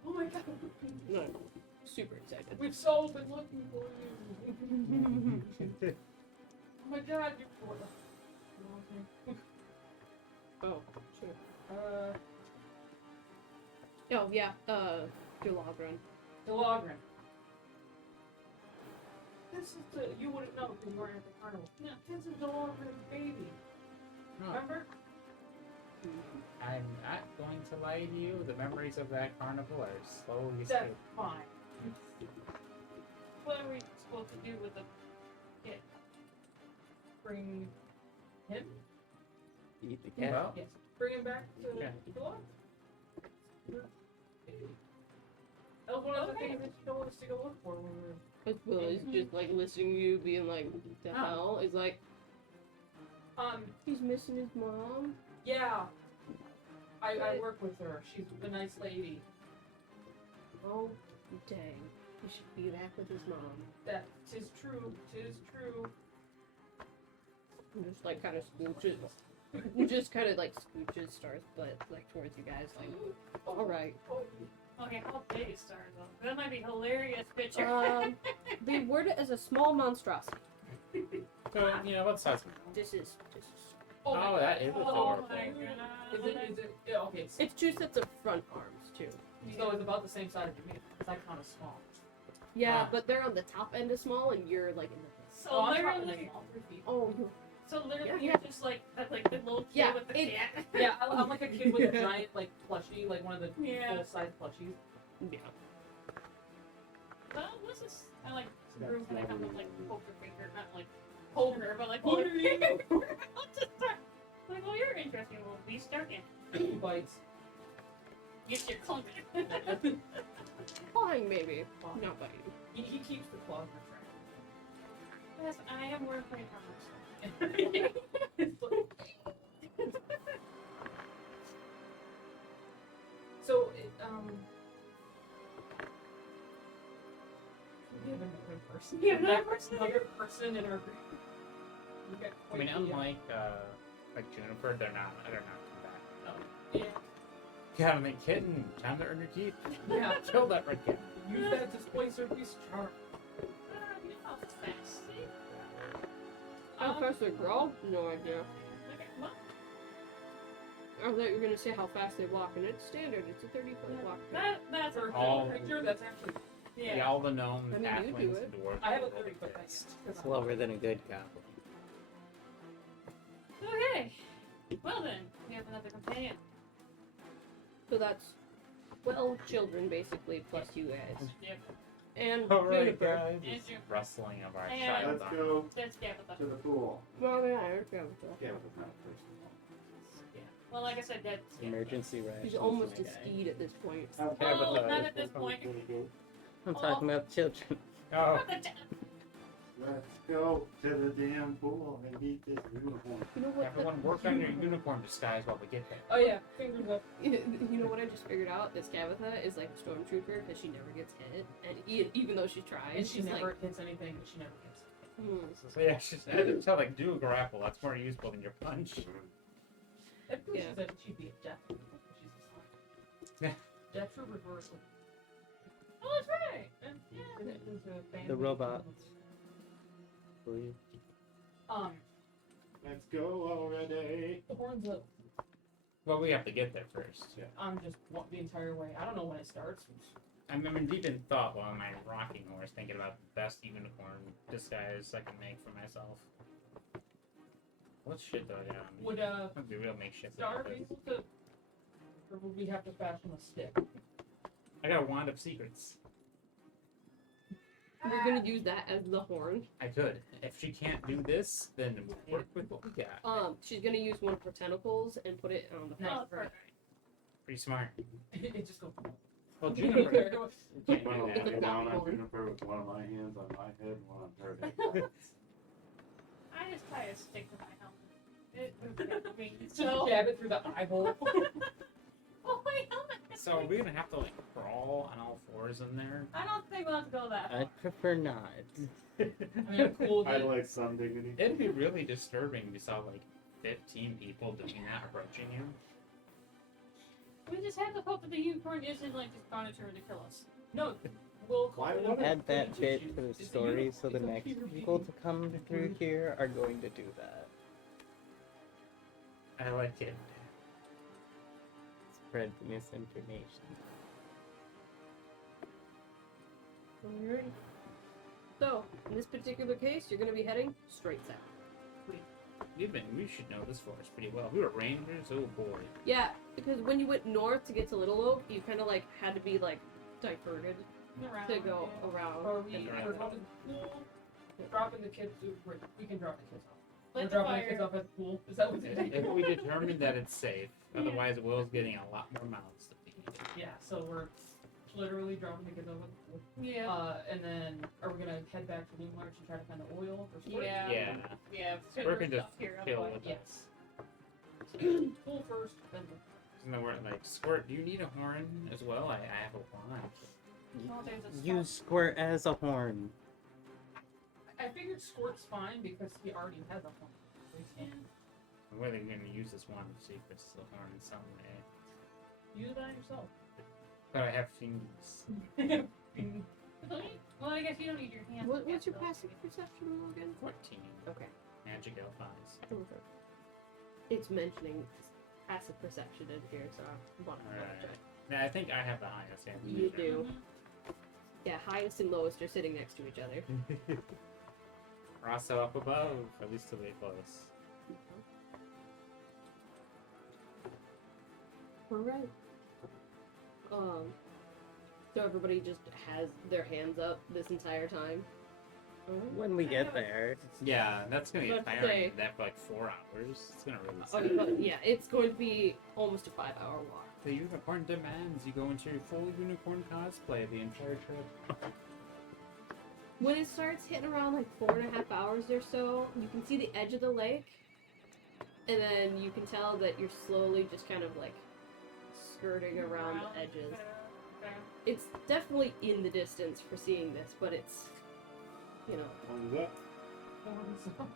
Oh my god. No, super excited. We've so been looking for you. Oh my god, you're poor. Oh, sure. Uh, Oh, yeah, Delagran. Delagran. This is the, you wouldn't know because you weren't at the carnival. No. This is Delagran's baby. Oh, Remember? I'm not going to lie to you. The memories of that carnival are slowly That's escaping. fine. What are we supposed to do with the kid? Bring him? Eat the cat. Well, Yes. Bring him back to Yeah. Delagran. That was one of the Okay. things that you told us to go look for when we were. As well as just, like, listening to you being like, what the Ah. hell? Is like, He's he's missing his mom? yeah. I Right. work with her. She's a nice lady. Oh, dang. He should be back with his mom. That tis true. Tis true. And just, like, kind of scooches. Just kind of, like, scooches, starts, but, like, towards you guys, like, alright. Okay, how big is Star though? That might be hilarious picture. They word it as a small monstrosity. so, you know, what size? This is. Oh, my Oh, God. that is Oh adorable. my Is god. it? Yeah, okay. It's 2 sets of front arms, too. So it's about the same size as me. It's like kind of small. Yeah, Ah. but they're on the top end of small, and you're, like, in the. So I'm talking literally, small, 3 feet. Oh, you. so literally, Yeah. you're just like the little kid Yeah, with the it- cat. Yeah, I'm like a kid with a giant like plushie, like one of the Yeah. full-size plushies. Yeah. Well, this is I like group that I have like poker finger, not like poker, but like poker finger. I'll just start. Like, well, you're an interesting little beast, aren't you? He bites. Get your clunk. Fine, maybe. Not biting. He keeps the claws in Yes, I am worth playing for the So, we have another person. We have another person? Another person in our group. We got I mean, quite the, unlike Juniper, they're not come yeah, back. Got him a kitten. Time to earn your keep. yeah. Kill that red kitten. Use that displacer beast charm. You know how fast How fast they grow? No idea. Okay, well, I thought you were gonna say how fast they walk, and it's standard. It's a 30-foot walk. that's For a All- creature, that's actually. Yeah, yeah. all the gnomes, I mean, you do halflings, it. and dwarves. I have a will be 30-foot fast. thing. Slower than a good goblin. Okay. Well then, we have another companion. So that's 12 children, basically, plus you guys. Yep. And Alright, Juniper. guys. And It's you- rustling of our And- child. Let's go That's Tabitha. to the pool. Well, yeah, I understand. Yeah, with the first. Well, like I said, that's Emergency ration. He's almost a steed at this point. Oh, not at this point. I'm talking about children. Oh, Not the Let's go to the damn pool and eat this unicorn. You know what? Everyone work on your unicorn disguise while we get there. Oh yeah, fingers up. You know what I just figured out? Is Tabitha is like a stormtrooper because she never gets hit, and even though she tries, And she she's never like, hits anything, but she never hits. So yeah, she's tell like do a grapple. That's more useful than your punch. If Yeah. she said she'd be a death trooper, but she's a Yeah. slime. Death trooper versus Oh, that's right. Yeah. The robots. Believe. Let's go already. The horns up. Well, we have to get there first. Yeah. I'm just the entire way. I don't know when it starts. I'm deep in thought while I'm rocking horse, thinking about the best unicorn disguise I can make for myself. What shit do I got? Would That'd be real makeshift. Star be able to, or would we have to fashion a stick? I got a wand of secrets. We're gonna use that as the horn. I could. If she can't do this, then we'll work with what we got. She's gonna use one of her tentacles and put it on the Nice. Oh, front of her. perfect. Pretty smart. It just goes. Well, Juniper can't do Well, that. lay down on Unicorn. Juniper with one of my hands on my head and one on her head. I just tie a stick to my helmet. It means Just so. jab it through the eye hole. Oh, my helmet. So are we gonna have to crawl on all fours in there? I don't think we'll have to go that far. I'd prefer not. I mean, I'm cool with I it. like some dignity. It'd be really disturbing if you saw 15 people doing that approaching you. We just have to hope that the unicorn isn't just garniture to kill us. No, we'll Why would Add that bit to the It's a story unicorn. so the It's a next pure people being. to come through here are going to do that. I like it. Spread the misinformation. Alright. So, in this particular case, you're gonna be heading straight south. We should know this forest pretty well. We were rangers, oh boy. Yeah, because when you went north to get to Little Oak, you kind of had to be diverted Around, to go yeah. around. Or we Yeah. are dropping the kids. We can drop the kids off. We're Let the dropping the kids fire. off at the pool. Is that what's it? If we determine that it's safe, Yeah. otherwise Will's getting a lot more mouths to feed. Yeah. So we're literally dropping the kids off at the pool. Yeah. And then are we gonna head back to Loom March and try to find the oil or squirt? Yeah. Yeah. Yeah. Squirt can just here, kill otherwise. with Yes. Pool first, then the And then we're Squirt, do you need a horn as well? I have a wand. Well, there's a Use squirt as a horn. I figured Squirt's fine because he already has a horn. Yeah. I'm really going to use this wand of secrets as a horn in some way. Use it on yourself. But I have fingers. Well, I guess you don't need your hands. What's your though. passive perception roll again? 14. Okay. Magic elf eyes. It's mentioning passive perception in here, so I want to double Alright. check. Yeah, I think I have the highest. You do. Mhm. Yeah, highest and lowest are sitting next to each other. We're also up above, at least till we get close. Alright. So everybody just has their hands up this entire time. When we get there, Yeah, that's gonna get Let's tiring. say- That for 4 hours. It's gonna really Oh, suck. but yeah, it's going to be almost a 5-hour walk. The unicorn demands you go into your full unicorn cosplay the entire trip. When it starts hitting around 4.5 hours or so, you can see the edge of the lake, and then you can tell that you're slowly just kind of skirting around the edges. Okay. It's definitely in the distance for seeing this, but it's, Thumbs up. Horns up.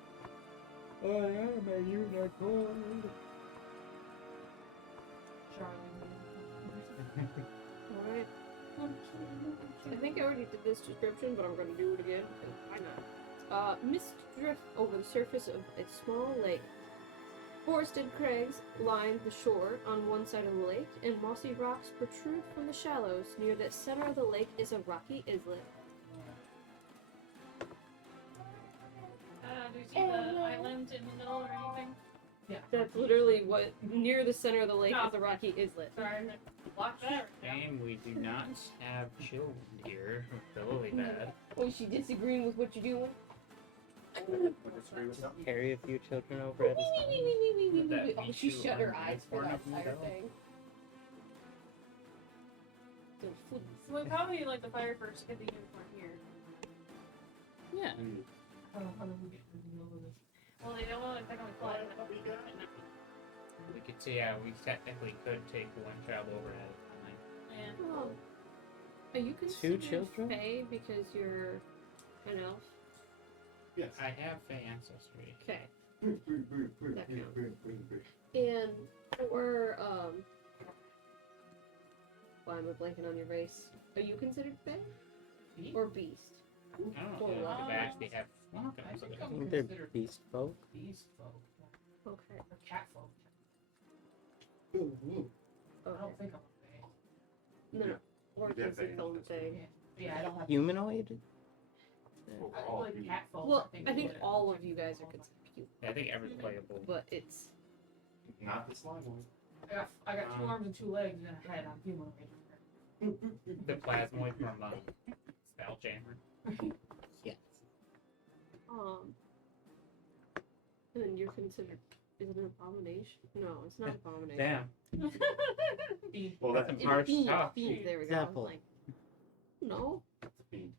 I am a unicorn. Alright. I think I already did this description, but I'm going to do it again, because why not? Mist drifts over the surface of a small lake. Forested crags line the shore on one side of the lake, and mossy rocks protrude from the shallows. Near the center of the lake is a rocky islet. Do you see the island in the middle or anything? Yeah. That's literally what, near the center of the lake is a rocky islet. Sorry, I'm gonna block that. Shame we do not have children here with the lily pad. Oh, is she disagreeing with what you're doing? Disagree with something? carry a few children over at a time. Oh, she shut her eyes for that entire thing. So we probably light the fire first to get the unicorn here. Yeah. How do we get in the middle of this? Well, they don't want to technically fly. We could say, yeah, we technically could take one child over at a time. Yeah. Oh. Are you considered children? Fey because you're an elf? Yes. I have Fey ancestry. Okay. That And for why am I blanking on your race? Are you considered Fey Beast? or beast? I don't know Or if what? they actually have. Well, I think I I'm think they're considered beast folk. beast folk. Okay. Or cat folk. Ooh. I Okay. don't think I'm a No, no. Or You did it's its Fey, own that's thing. Fey. Yeah, I don't have. Humanoid? I like cat folk. Well, I think they're- all of you guys are considered human, I think every playable. but it's Not the slime one. I got 2 arms and 2 legs and a head. I'm humanoid. The plasmoid from Spelljammer. Yes. and then you're considered. Is it an abomination? No, it's not abomination. Damn. Beast. Well, that's It's Harsh fiend. stuff. Fiend. There we go. I was Apple. like, no. a fiend.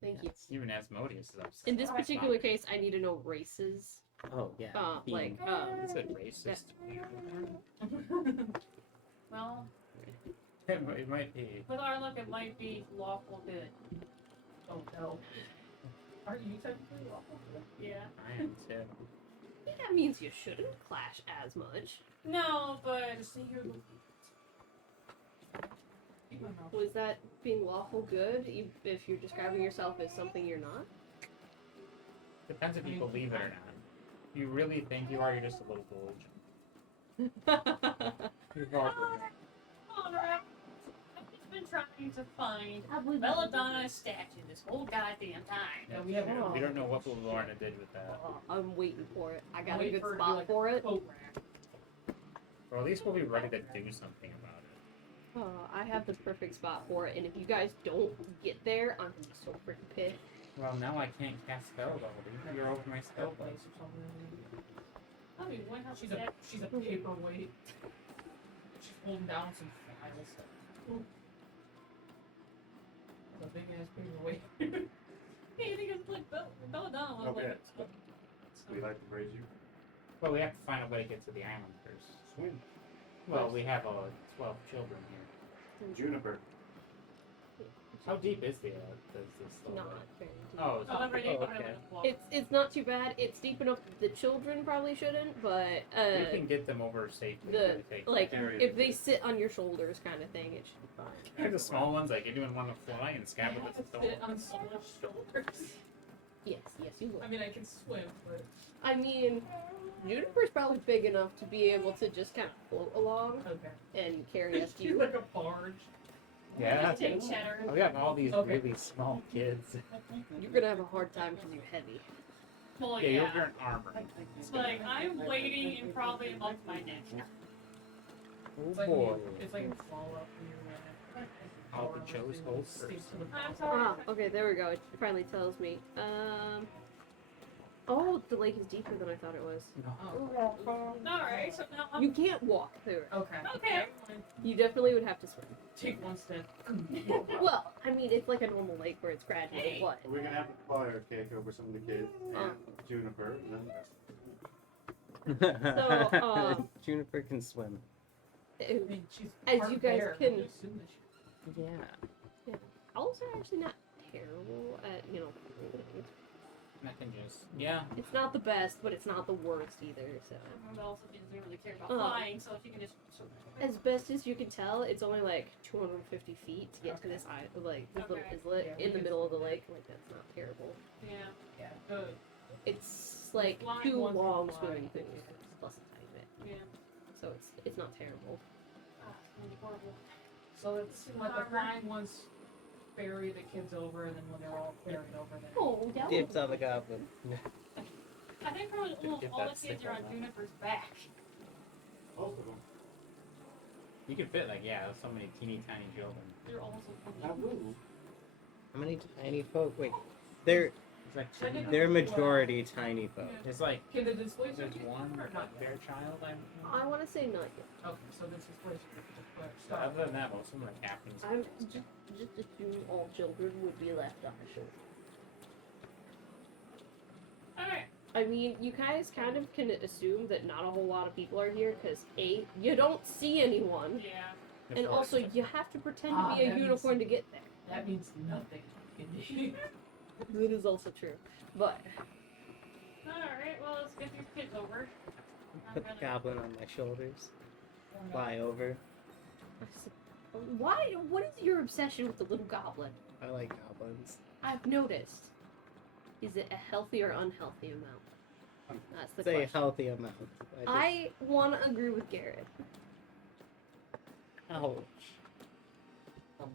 Thank you. Even Asmodeus is upset. In this particular case, I need to know races. Oh, yeah. Like, Is it racist? Well, It might be. with our luck, it might be lawful good. Oh no. Aren't you technically lawful? Yeah. I am too. That means you shouldn't clash as much. No, but Just say you're the. Keep my mouth. Was that being lawful good if you're describing yourself as something you're not? Depends if you believe it or not. If you really think you are, you're just a little bulge. You're probably Alright. I've just been trying to find Belladonna's statue this whole goddamn time. Yeah, we have. We don't know what Lorna did with that. I'm waiting for it. I got a Wait good for it to be spot like for it. coat rack. Or at least we'll be ready to do something about it. I have the perfect spot for it, and if you guys don't get there, I'm gonna be so freaking pissed. Well, now I can't cast spells already. You're over my spell Place place. or something. I mean, when has She's a paperweight. She's holding down some files. It's a big ass paperweight. Hey, you think it's like Belladonna was Okay. like. We like to praise you. Well, we have to find a way to get to the island first. Swim. Well, we have 12 children here. Juniper. How deep is this? Not very deep. Oh, it's However, you put it okay. in a block. It's not too bad. It's deep enough that the children probably shouldn't, but We can get them over safely. the if we take like them. if they sit on your shoulders kind of thing, it should be fine. They're the small ones, like anyone want to fly and scab with its Sit on someone's shoulders. Yes, you will. I mean, I can swim, but I mean, Juniper's probably big enough to be able to just kind of float along okay. and carry us She's you. like a barge. Yeah. Just take cheddar. We have all these Okay. really small kids. You're gonna have a hard time because you're heavy. Well, Yeah, yeah. you're in armor. It's like, I'm waiting in probably a month my neck. Oh It's like boy. it's like Fallout when you're All the chose hold first. I'm sorry. Ah, okay, there we go. It finally tells me. Oh, the lake is deeper than I thought it was. Oh, Alright, so now I'm. You can't walk through it. okay. Okay. You definitely would have to swim. Take one step. Well, I mean, it's like a normal lake where it's gradual, but We're gonna have to fire cake over some of the kids and Juniper, and then So, Juniper can swim. I mean, she's As part you guys bear, can- I would assume that she- Yeah. owls are actually not terrible at, I can just, yeah. it's not the best, but it's not the worst either, so. But also, she doesn't really care about Oh. flying, so she can just. As best as you can tell, it's only like 250 feet to get to this like this little Okay. islet Yeah, we in the can middle of the swim lake. Like that's not terrible. Yeah. Yeah, good. It's like Flying 2 ones can long fly. swimming pools plus a tiny bit, Yeah. so it's not terrible. Ah, it's gonna be horrible. So it's like the flying ones ferry the kids over, and then when they're all ferried over, then Oh, yeah. Dibs on the goblin. I think probably almost Get all that the stick kids are on on that. Juniper's back. most of them. You can fit, like, yeah, so many teeny tiny children. They're almost How many tiny folk? Wait, they're It's like I didn't- they're majority tiny folk. It's like, can the displacer there's be- one or not? bear child, I want to say not yet. Okay, so this displacer is just put So stop. other than that, most of them are captains. I'm just assume all children would be left on the shore. I mean, you guys kind of can assume that not a whole lot of people are here because A, you don't see anyone, Yeah. and also you have to pretend to be a that means- unicorn to get there. That means nothing. That is also true. But Alright, well, let's get these kids over. I'm Put the gonna- goblin on my shoulders. Fly over. why? What is your obsession with the little goblin? I like goblins. I've noticed. Is it a healthy or unhealthy amount? That's the Say question. healthy amount. I want to agree with Garrett. Ouch. Alright,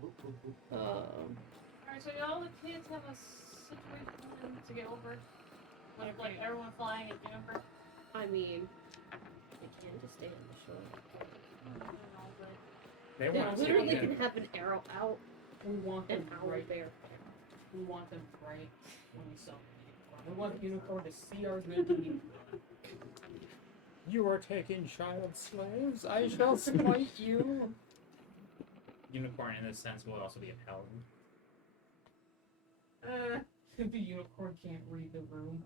so all the kids have a situation to get over. Like everyone flying at Jennifer. I mean, they can just stay on the shore. I don't know, but They They want to literally see can have an arrow out We want them and hour right. there. We want them right when we summon the unicorn. We want the unicorn to see our ability. You are taking child slaves. I shall smite you. Unicorn, in this sense, will also be a paladin. If the unicorn can't read the room,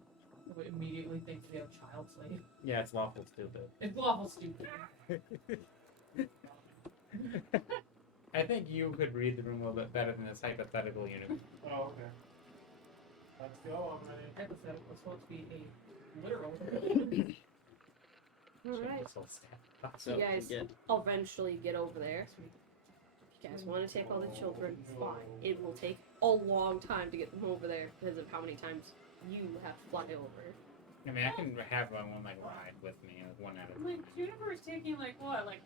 it would immediately think they have a child slave. Yeah, it's lawful stupid. It's awful stupid. I think you could read the room a little bit better than this hypothetical unicorn. Oh, okay. Let's go, I'm ready. Hypothetical was supposed to be a literal. Alright. This whole staff. So you guys get eventually get over there. If you guys want to take all the children, fine. It will take a long time to get them over there because of how many times you have to fly over. I mean, I can have one like ride with me, like one at a like Juniper's taking like what, like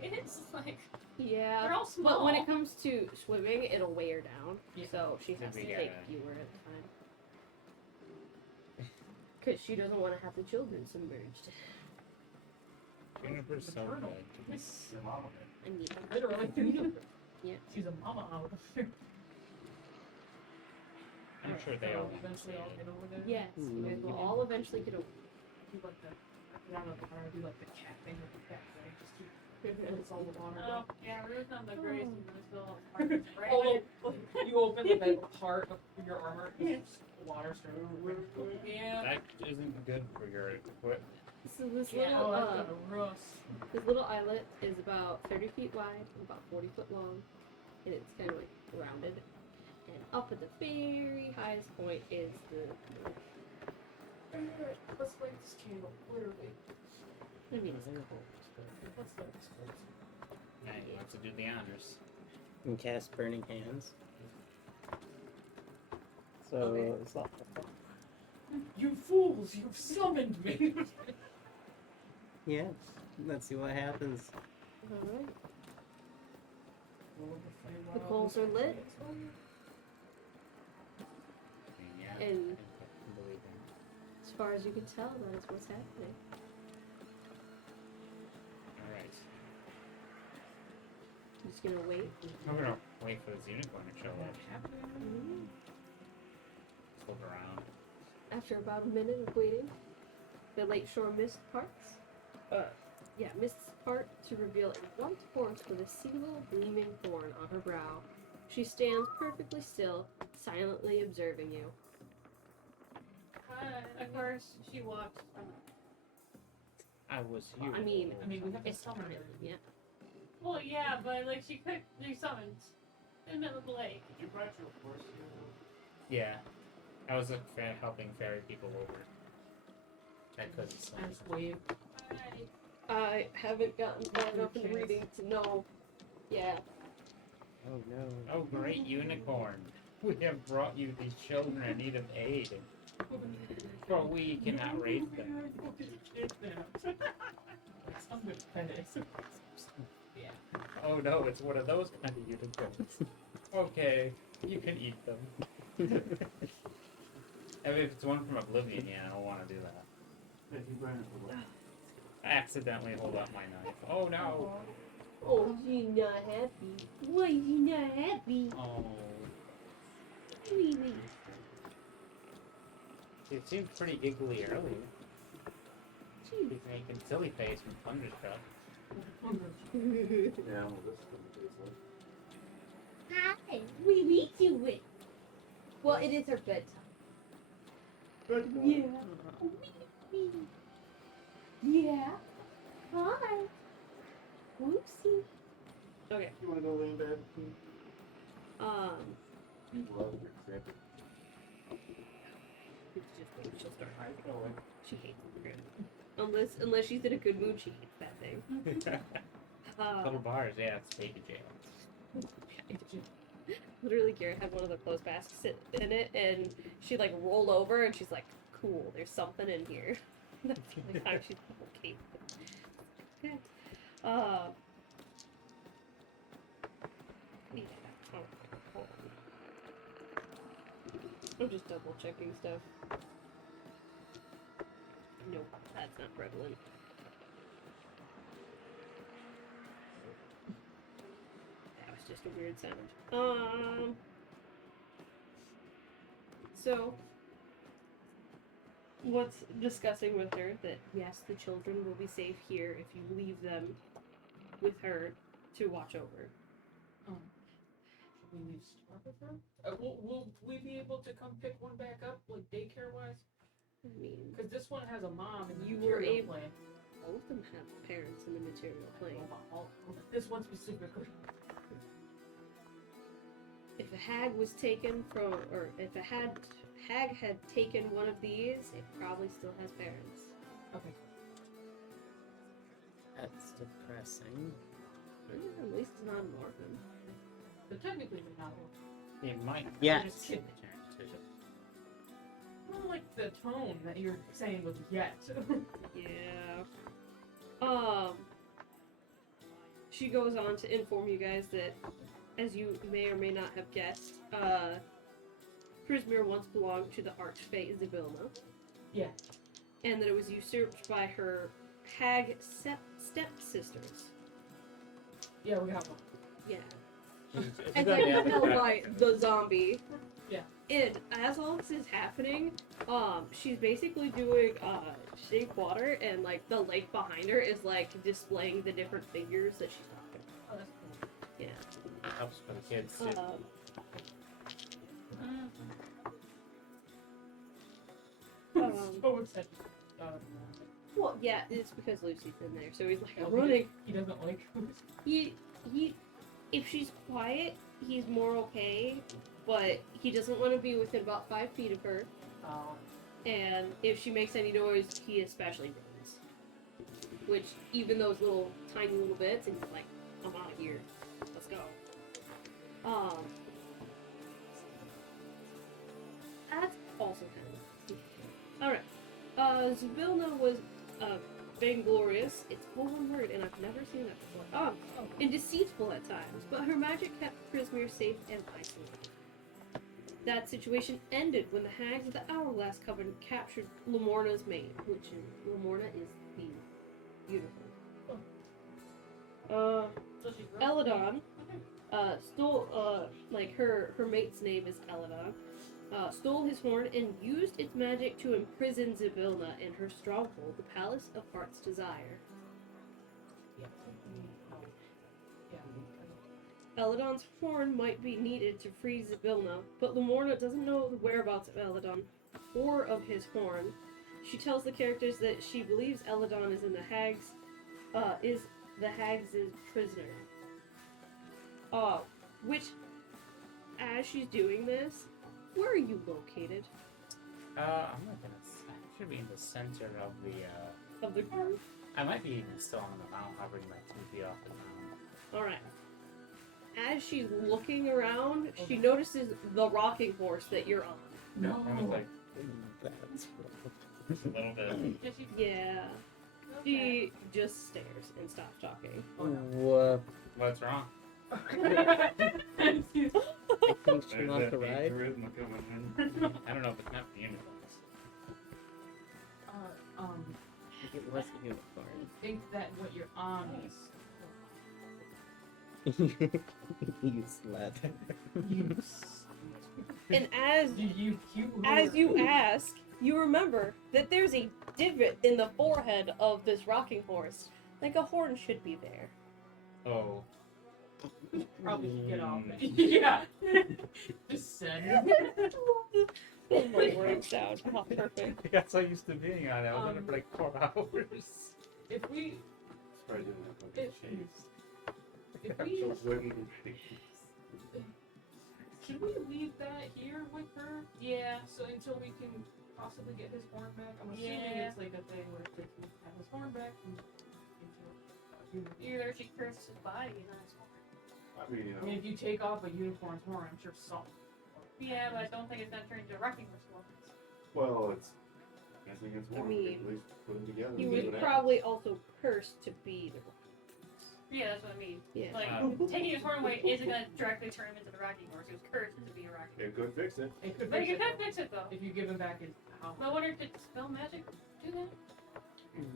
10 kids? Like Yeah. they're all small. But when it comes to swimming, it'll weigh her down. Yeah. So she has to We take gotta- fewer at a time. Because she doesn't want to have the children submerged. Juniper's so Turtle. good. Your mama I need them. Literally. Yeah. She's a mama out there. I'm sure they all eventually all get over there. Yes, you guys will all eventually get over. Do like the, I don't know if I do like the cat thing with the cat, right? Just keep it's all the water. Oh, yeah, Ruth on the grace and really fill up right? Oh, you open like a part of your armor, and water starting. Yeah. That isn't good for your foot. So this Yeah, little that's kind of rough. this little islet is about 30 feet wide, about 40 foot long, and it's kind of like rounded. And up at the very highest point is the. Let's light this candle, literally. I mean, it's cold. Let's light this candle. Now you have to do the honors. and cast Burning Hands. So Okay. it's not You fools, you've summoned me! yeah. Let's see what happens. Alright. The coals are lit. Yeah. And I believe that. as far as you can tell, that is what's happening. Alright. I'm just gonna wait. I'm gonna wait for this unicorn to show up. Hold around. After about a minute of waiting, the lakeshore mist parts. Mists part to reveal a white horse with a single gleaming thorn on her brow. She stands perfectly still, silently observing you. Of course, she walks. I was here. I mean, we have to It's- summon her. Yeah. Well, yeah, but like she could be summoned in the middle of the lake. Did you ride your horse here? Yeah. I was helping ferry people over. I couldn't I swim. just wave. I haven't gotten far enough in reading to know. Yeah. Oh no. Oh, great unicorn. We have brought you these children in need of aid, for we cannot raise them. I'm good at it. Yeah. Oh no, it's one of those kind of unicorns. Okay, you can eat them. I mean, if it's one from Oblivion, yeah, I don't want to do that. Yeah, he ran it away. I accidentally hold up my knife. Oh no! Oh, she's not happy. Why is she not happy? Oh. Really? It seemed pretty giggly earlier. Jeez. He's making silly face from Thunderstruck. Yeah, well, this is gonna be good. Hi, we meet you with. Well, it is her bedtime. Good Yeah. Yeah. Hi. Whoopsie. Okay. You wanna go lay in bed? You love your crib. It's just wait, she'll start arguing. She hates the crib. Unless she's in a good mood, she hates that thing. Little bars, yeah, it's baby jail. Literally, Garrett had one of the clothes baskets sit in it, and she'd like roll over, and she's like, "Cool, there's something in here." That's the only time she's okay. Okay. Yeah. Oh, hold on. I'm just double checking stuff. Nope, that's not prevalent. That was just a weird sound. So, what's discussing with her that yes, the children will be safe here if you leave them with her to watch over. Should we leave Star with her? Will we be able to come pick one back up, like daycare wise? I mean, Because this one has a mom and You the were material able- plane. all of them have parents in the material plane. This one specifically. If a hag was taken from, or if a hag had taken one of these, it probably still has parents. Okay. That's depressing. At least it's not an orphan. But technically they're not. It might. Yes. Just kid the I don't like the tone that you're saying with yet. Yeah. She goes on to inform you guys that, as you may or may not have guessed, Prismir once belonged to the Archfey Zybilna. Yeah. And that it was usurped by her hag stepsisters. Yeah, we have one. Yeah. It's And good, then yeah. held by the zombie. Yeah. And as all this is happening, she's basically doing shake water, and like the lake behind her is like displaying the different figures that she's talking Oh, that's cool. about. Yeah. Helps for the kids too. So excited. Well, yeah, it's because Lucy's in there, so he's like, Oh, I'm running. He doesn't like He, if she's quiet, he's more okay, but he doesn't want to be within about 5 feet of her, and if she makes any noise, he especially runs. Which, even those little, tiny little bits, and he's like, I'm out of here. Let's go. That's also kind of... Alright. Zybilna was, vainglorious. It's a one word, and I've never seen that before. And deceitful at times, but her magic kept Prismir safe and isolated. That situation ended when the hags of the Hourglass Covenant captured Lamorna's mate, which Lamorna is the beautiful. Eladon stole, like her mate's name is Eladon, stole his horn and used its magic to imprison Zybilna in her stronghold, the Palace of Heart's Desire. Eladon's horn might be needed to free Zybilna, but Lamorna doesn't know the whereabouts of Eladon or of his horn. She tells the characters that she believes Eladon is in the Hags, prisoner. Which, as she's doing this, where are you located? I'm not gonna. I should be in the center of the. Of the group? I might be even still on the mount, hovering like 2 feet off the ground. Alright. As she's looking around, she notices the rocking horse that you're on. No. I was like, That's just a little bit. Yeah. She just stares and stops talking. Whoop. What's wrong? I think she There's wants that to ride. charisma coming in. I don't know if it's not for uniforms. It was a unicorn. I think that what you're on is You slept. And as you ask, you remember that there's a divot in the forehead of this rocking horse. Like a horn should be there. Oh. probably should get off. Yeah. Just said. My words sound. Oh, perfect. I got so used to being on it. I was on it for like 4 hours. If we, Probably doing that fucking cheese. if we, Actual wooden. should we leave that here with her? Yeah. So until we can possibly get his horn back, I'm assuming Yeah. it's like a thing where if we can have his horn back, Either she curses his body and then it's horn. I mean, you I know. mean, if you take off a unicorn's horn, I'm sure some. Yeah, but I don't think it's gonna turn into a wrecking horse. Well, it's. I think it's one. mean, At least put them together. You and see would what probably also curse to be the Yeah, that's what I mean. Yeah. Like, taking his horn away isn't gonna directly turn him into the wrecking horse. He was cursed to be a wrecking happens. It could fix it. It could But fix you it, can though. fix it though. If you give him back his house. But I wonder, could spell magic do that?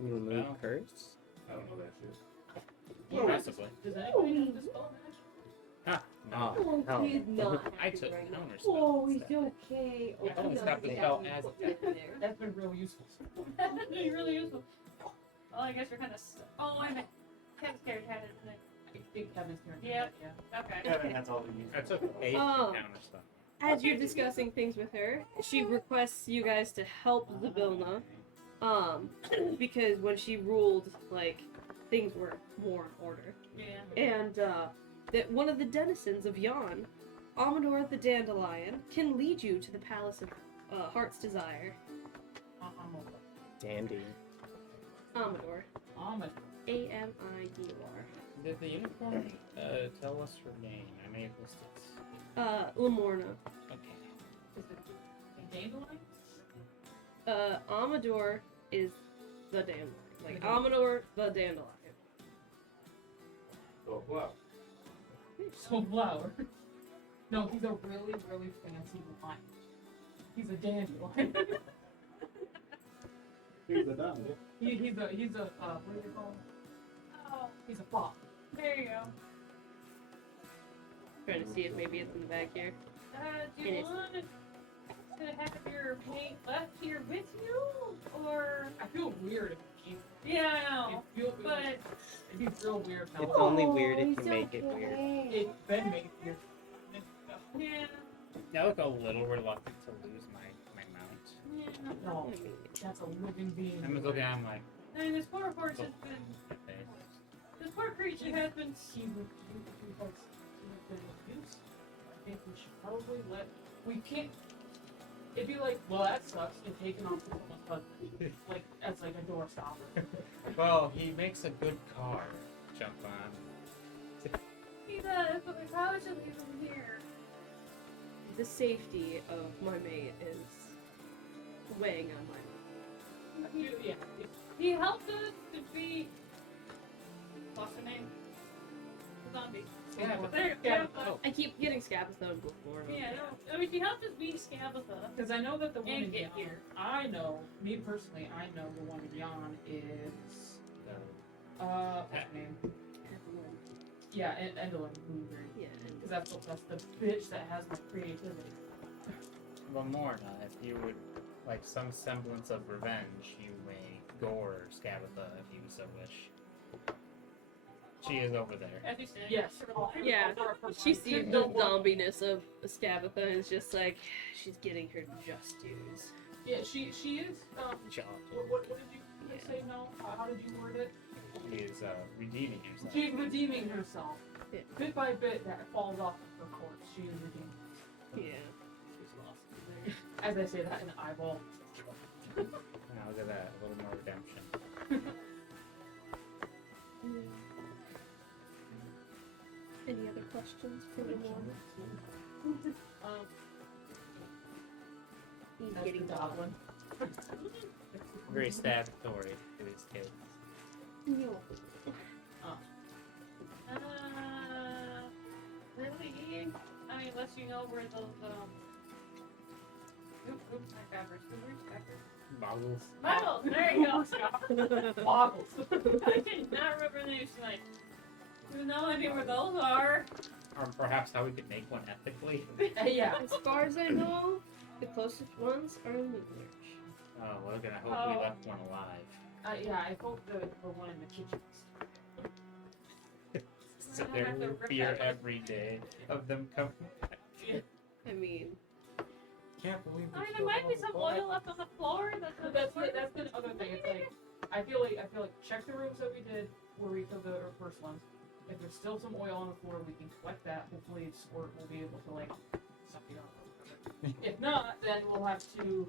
Remove Well. curse? I don't know that shit. Possibly. Does anybody know the spell magic? Ah, no. Oh, hell he's no. not. I took right now. counter Oh, spells he's instead. okay. Yeah, I only stopped the spell as attack. That's been real useful. That'd be really useful. Oh, I guess we're kind of. Oh, I meant Kevin's character had it, didn't I think Kevin's turn. Yeah. Yeah. it? Okay. Kevin has all the use. I took 8 Oh. counter spells. As you're discussing things with her, she requests you guys to help the Vilna, because when she ruled, like, things were more in order. Yeah. And, that one of the denizens of Yon, Amador the Dandelion, can lead you to the Palace of Heart's Desire. Dandy. Amador. Almond. A-M-I-D-O-R. Did the unicorn tell us her name? I may have missed it. Lamorna. Okay. Is it a dandelion? Amador is the dandelion. Like, Amador the Dandelion. Oh, wow. So flower. No, he's a really, really fancy wine. He's a dandelion. Here's the done. he's a what do you call him? Oh, He's a fop. there you go. Trying to see if maybe it's in the back here. Do It you is. want to have your mate left here with you, or? I feel weird if he Yeah, I know. it feels But it'd be real weird now. It's only weird if you make it weird. It's been made weird. yeah, I look a little reluctant to lose my mount. yeah. No, that's a living being. I'm just looking at him like, I mean, this poor horse has been. okay. This poor creature has been. He would have been abused. I think we should probably we can't. It'd be like, well, that sucks. And taken off to someone's husband, like as like a door stopper. Well, he makes a good car. Jump on. He does, but we probably should leave him here. The safety of my mate is weighing on my mind. Yeah. He helped us defeat. What's her name? The zombie. Yeah, There, yeah. Scabbatha. I keep getting Scabbatha and before. Yeah, no. I mean, she helped us beat Scabbatha. Because I know that the one And in get Yon, here. I know, me personally, I know the one in Yon is, what's her name? Yeah, Endelin Blueberry. Yeah, Because that's the bitch that has my creativity. Lamorna, if you would like some semblance of revenge, you may gore Scabbatha if you so wish. She is over there. As you said. Yes. Yeah, she sees the zombiness of Scabbatha and is just like, she's getting her just dues. Yeah, she is, Job. what did you say now? How did you word it? He is redeeming himself. She's redeeming herself. Yeah. Bit by bit, that falls off of her corpse. She is redeeming herself. Yeah. She's lost. As I say that in the eyeball. Now look at that, a little more redemption. Any other questions for Lamorna? He's That's getting the goblin. Very statutory to his kids. No. Really? I mean, unless you know where those, oops, my fabrics. Where's fabrics? Boggles. Bottles! There you go. Boggles. I cannot remember the names tonight. You have no idea where those are. Or perhaps how we could make one ethically. Yeah. As far as I know, the closest ones are in the village. Oh, well, we're gonna hope we Oh. left one alive. Yeah, I hope the one in the kitchen. So I there have to will rip fear that. every day of them coming back. I mean, Can't believe the I mean, there might be some oil left on the floor. That's the other thing. It's like I feel like check the rooms that we did where we took the first ones. If there's still some oil on the floor, we can collect that. Hopefully, Squirt will be able to like suck it up. If not, then we'll have to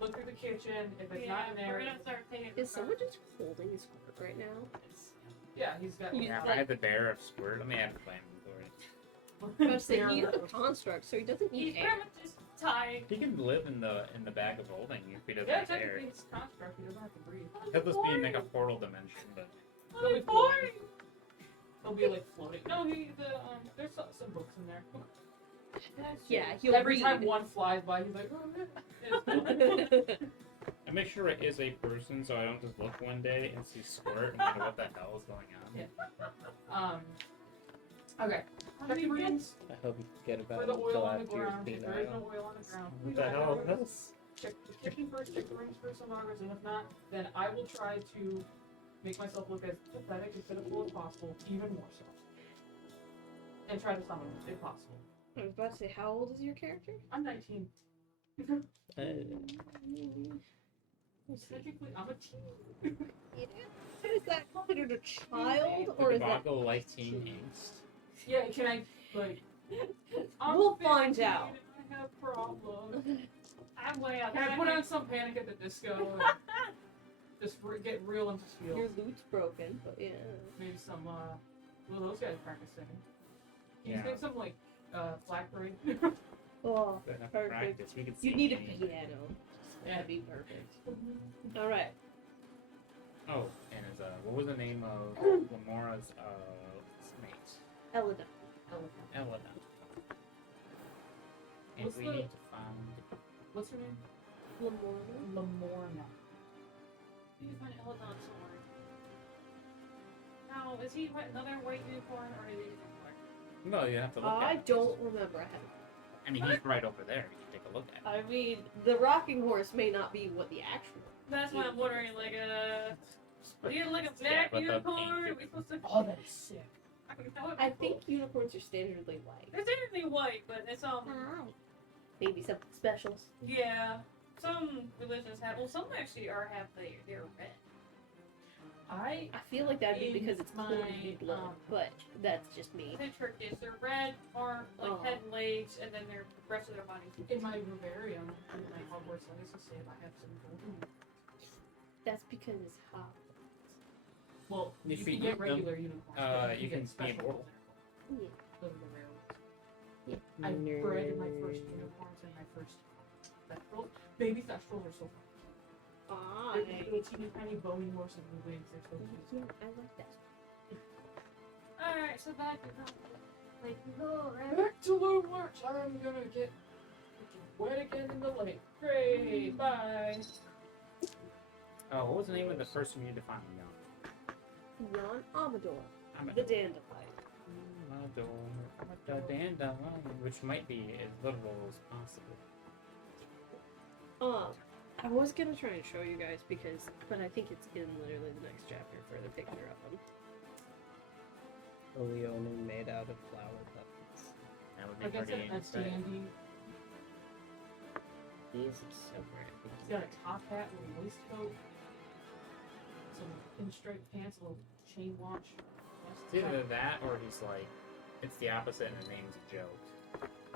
look through the kitchen. If it's not in there, we're gonna start taking. Is someone just holding his squirt right now? yeah, he's got. You- Yeah, if I had the bear of squirt. Let me add the plan for it. I was saying he's a construct, so he doesn't He's need air. pretty much just tied. He can live in the bag of holding if he doesn't Yeah, have air. technically it's construct. He doesn't have to breathe. He'll just be in like a portal dimension, but Oh, he's boring. He'll be like floating. No, there's Some books in there. Yeah, he'll Every read. time one flies by, he's like, oh, I make sure it is a person, so I don't just look one day and see squirt and wonder what the hell is going on. Yeah. Okay. Check the rooms I hope you forget about for the oil on the last year's ground. If there is no oil on the ground, What the hell? That's check the kitchen first, check the rooms for some loggers, and if not, then I will try to make myself look as pathetic and pitiful as possible, even more so. And try to summon them, if possible. I was about to say, how old is your character? I'm 19. Technically, I'm a teen. Is that considered a child, or the is that? Boggle like teen angst. Yeah, can I, like... I'm We'll find 15 out. and I have problems. I'm way out. Can I put on some Panic at the Disco? And just get real into feel. Your loot's broken, but yeah. Maybe some, well, those guys practice singing. Can you Yeah. think some, like, Flag Parade? Oh, Good enough perfect. practice. We could You see need a anything. piano. Yeah. That'd be perfect. All right. Oh, and his, what was the name of Lamora's mate? Elida. Elena. And What's we the- need to find. What's her name? Lamorna. Lamorna. You can find Eladon somewhere. Now, is he another white unicorn or is he a unicorn? No, you have to look I at it. don't remember. I mean, he's right over there. You can take a look at it. I mean, the rocking horse may not be what the actual. That's why I'm wondering, like, you like a black but the unicorn? pink Are is- we supposed to? Oh, that is sick. I think unicorns are standardly white. They're technically white, but it's Maybe something special. yeah. Some religions have. Well, some actually have they're red. I I feel like that'd be In because it's my, clean blood, but that's just me. They're Turkish. They're red, arm, like Oh. head and legs, and then their the rest of their body. in my vivarium in my Hogwarts Legacy save, I have some golden. That's because it's hot. Well, If you we can get eat them, regular unicorns. but you can get be special immortal. Yeah. Those are the rare ones. Yeah. I bred my first unicorns and my first thestrals. Baby thestrals are so fun. Ah, They're little teeny tiny bony horses with wings. They're so cute. yeah, I like that. All right, so back to like Back to Loot March. I'm gonna get wet again in the lake. Great. Bye. Oh, what was the name of the person you defined? Jan Amador, I'm the dandelion. the dandelion, which might be as literal as possible. I was gonna try and show you guys but I think it's in literally the next chapter for the picture of them. A Leone made out of flower puppets. That would be Like I pretty said, that's insane. dandy. These are so great. He's got a top hat with a waistcoat, some pinstripe pants, a little chain watch. It's either that or he's like, it's the opposite and the name's a joke.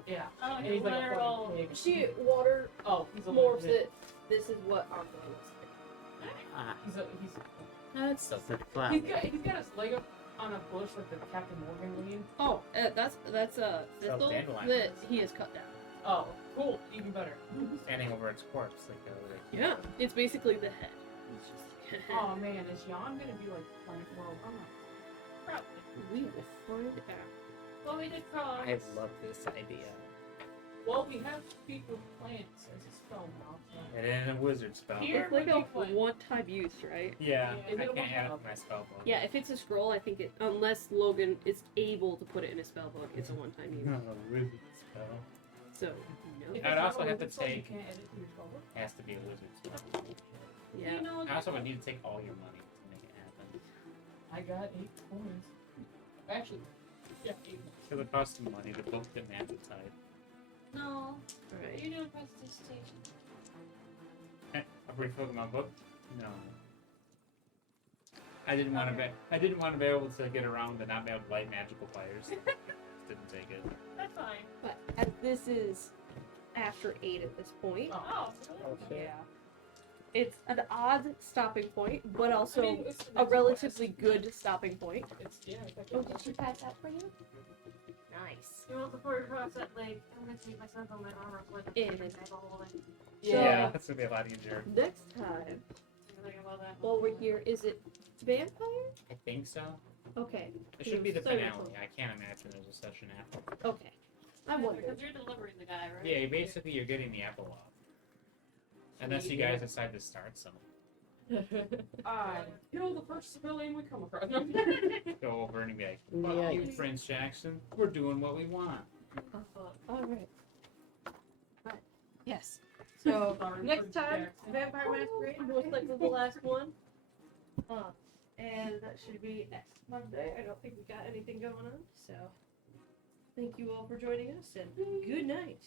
Yeah. Oh, And he's like a literal. fucking pig. She water Oh, he's a morphs legit- it. This is what our boy looks like. Ah, He's that's so The flower. he's got his leg up on a bush like the Captain Morgan lean. Oh, that's a thistle dandelion. that he has cut down. Oh, cool, even better. standing over its corpse, like Yeah, it's basically the head. It's just Oh man, is Jan gonna be like Planet World? I'm not. Probably. we will find out. Well, we did cross. I love this idea. Well, we have speak with plants as a spell now. So. it is a wizard spell. Here It's like would a be fun. one-time use, right? Yeah, Is it I a can't add it one-time? to my spell book. Yeah, if it's a scroll, I think unless Logan is able to put it in a spell book, it's a one-time use. A wizard spell. So, no. If I'd it's also not have to wizard spell, you take- can't edit to your spell book. Has to be a wizard spell. Yeah. You know, I also would need to take all your money to make it happen. I got 8 coins. Actually, yeah, 8. Because it costs some money. The book demands a type. no. Alright. You don't press this station. Free Pokemon book? No. I didn't want to be. I didn't want to be able to get around and not be able to light magical fires. Didn't take it. That's fine. But as this is after 8 at this point, Oh, Okay. yeah, it's an odd stopping point, but also I mean, it's a next relatively good stopping point. quest. It's yeah. It's Oh, actually did she pass that for you? Nice. you know, before we cross that lake, I'm gonna take my son's on my armor so I can In. have a whole thing. Yeah, that's gonna be a lot easier. Next time, Think about that. while we're here, is it vampire? I think so. Okay. It should be the Sorry, finale. I can't imagine there's a session after. Okay. I wondered. Because you're delivering the guy, right? Yeah, basically you're getting the epilogue. Unless you guys decide to start some. I kill the first civilian we come across. Go over and be like, Yeah. fuck you, Prince Jackson. We're doing what we want. Alright. Right. Yes. So, next time, Vampire Masquerade, most likely the last one. And that should be next Monday. I don't think we got anything going on, so thank you all for joining us, and good night.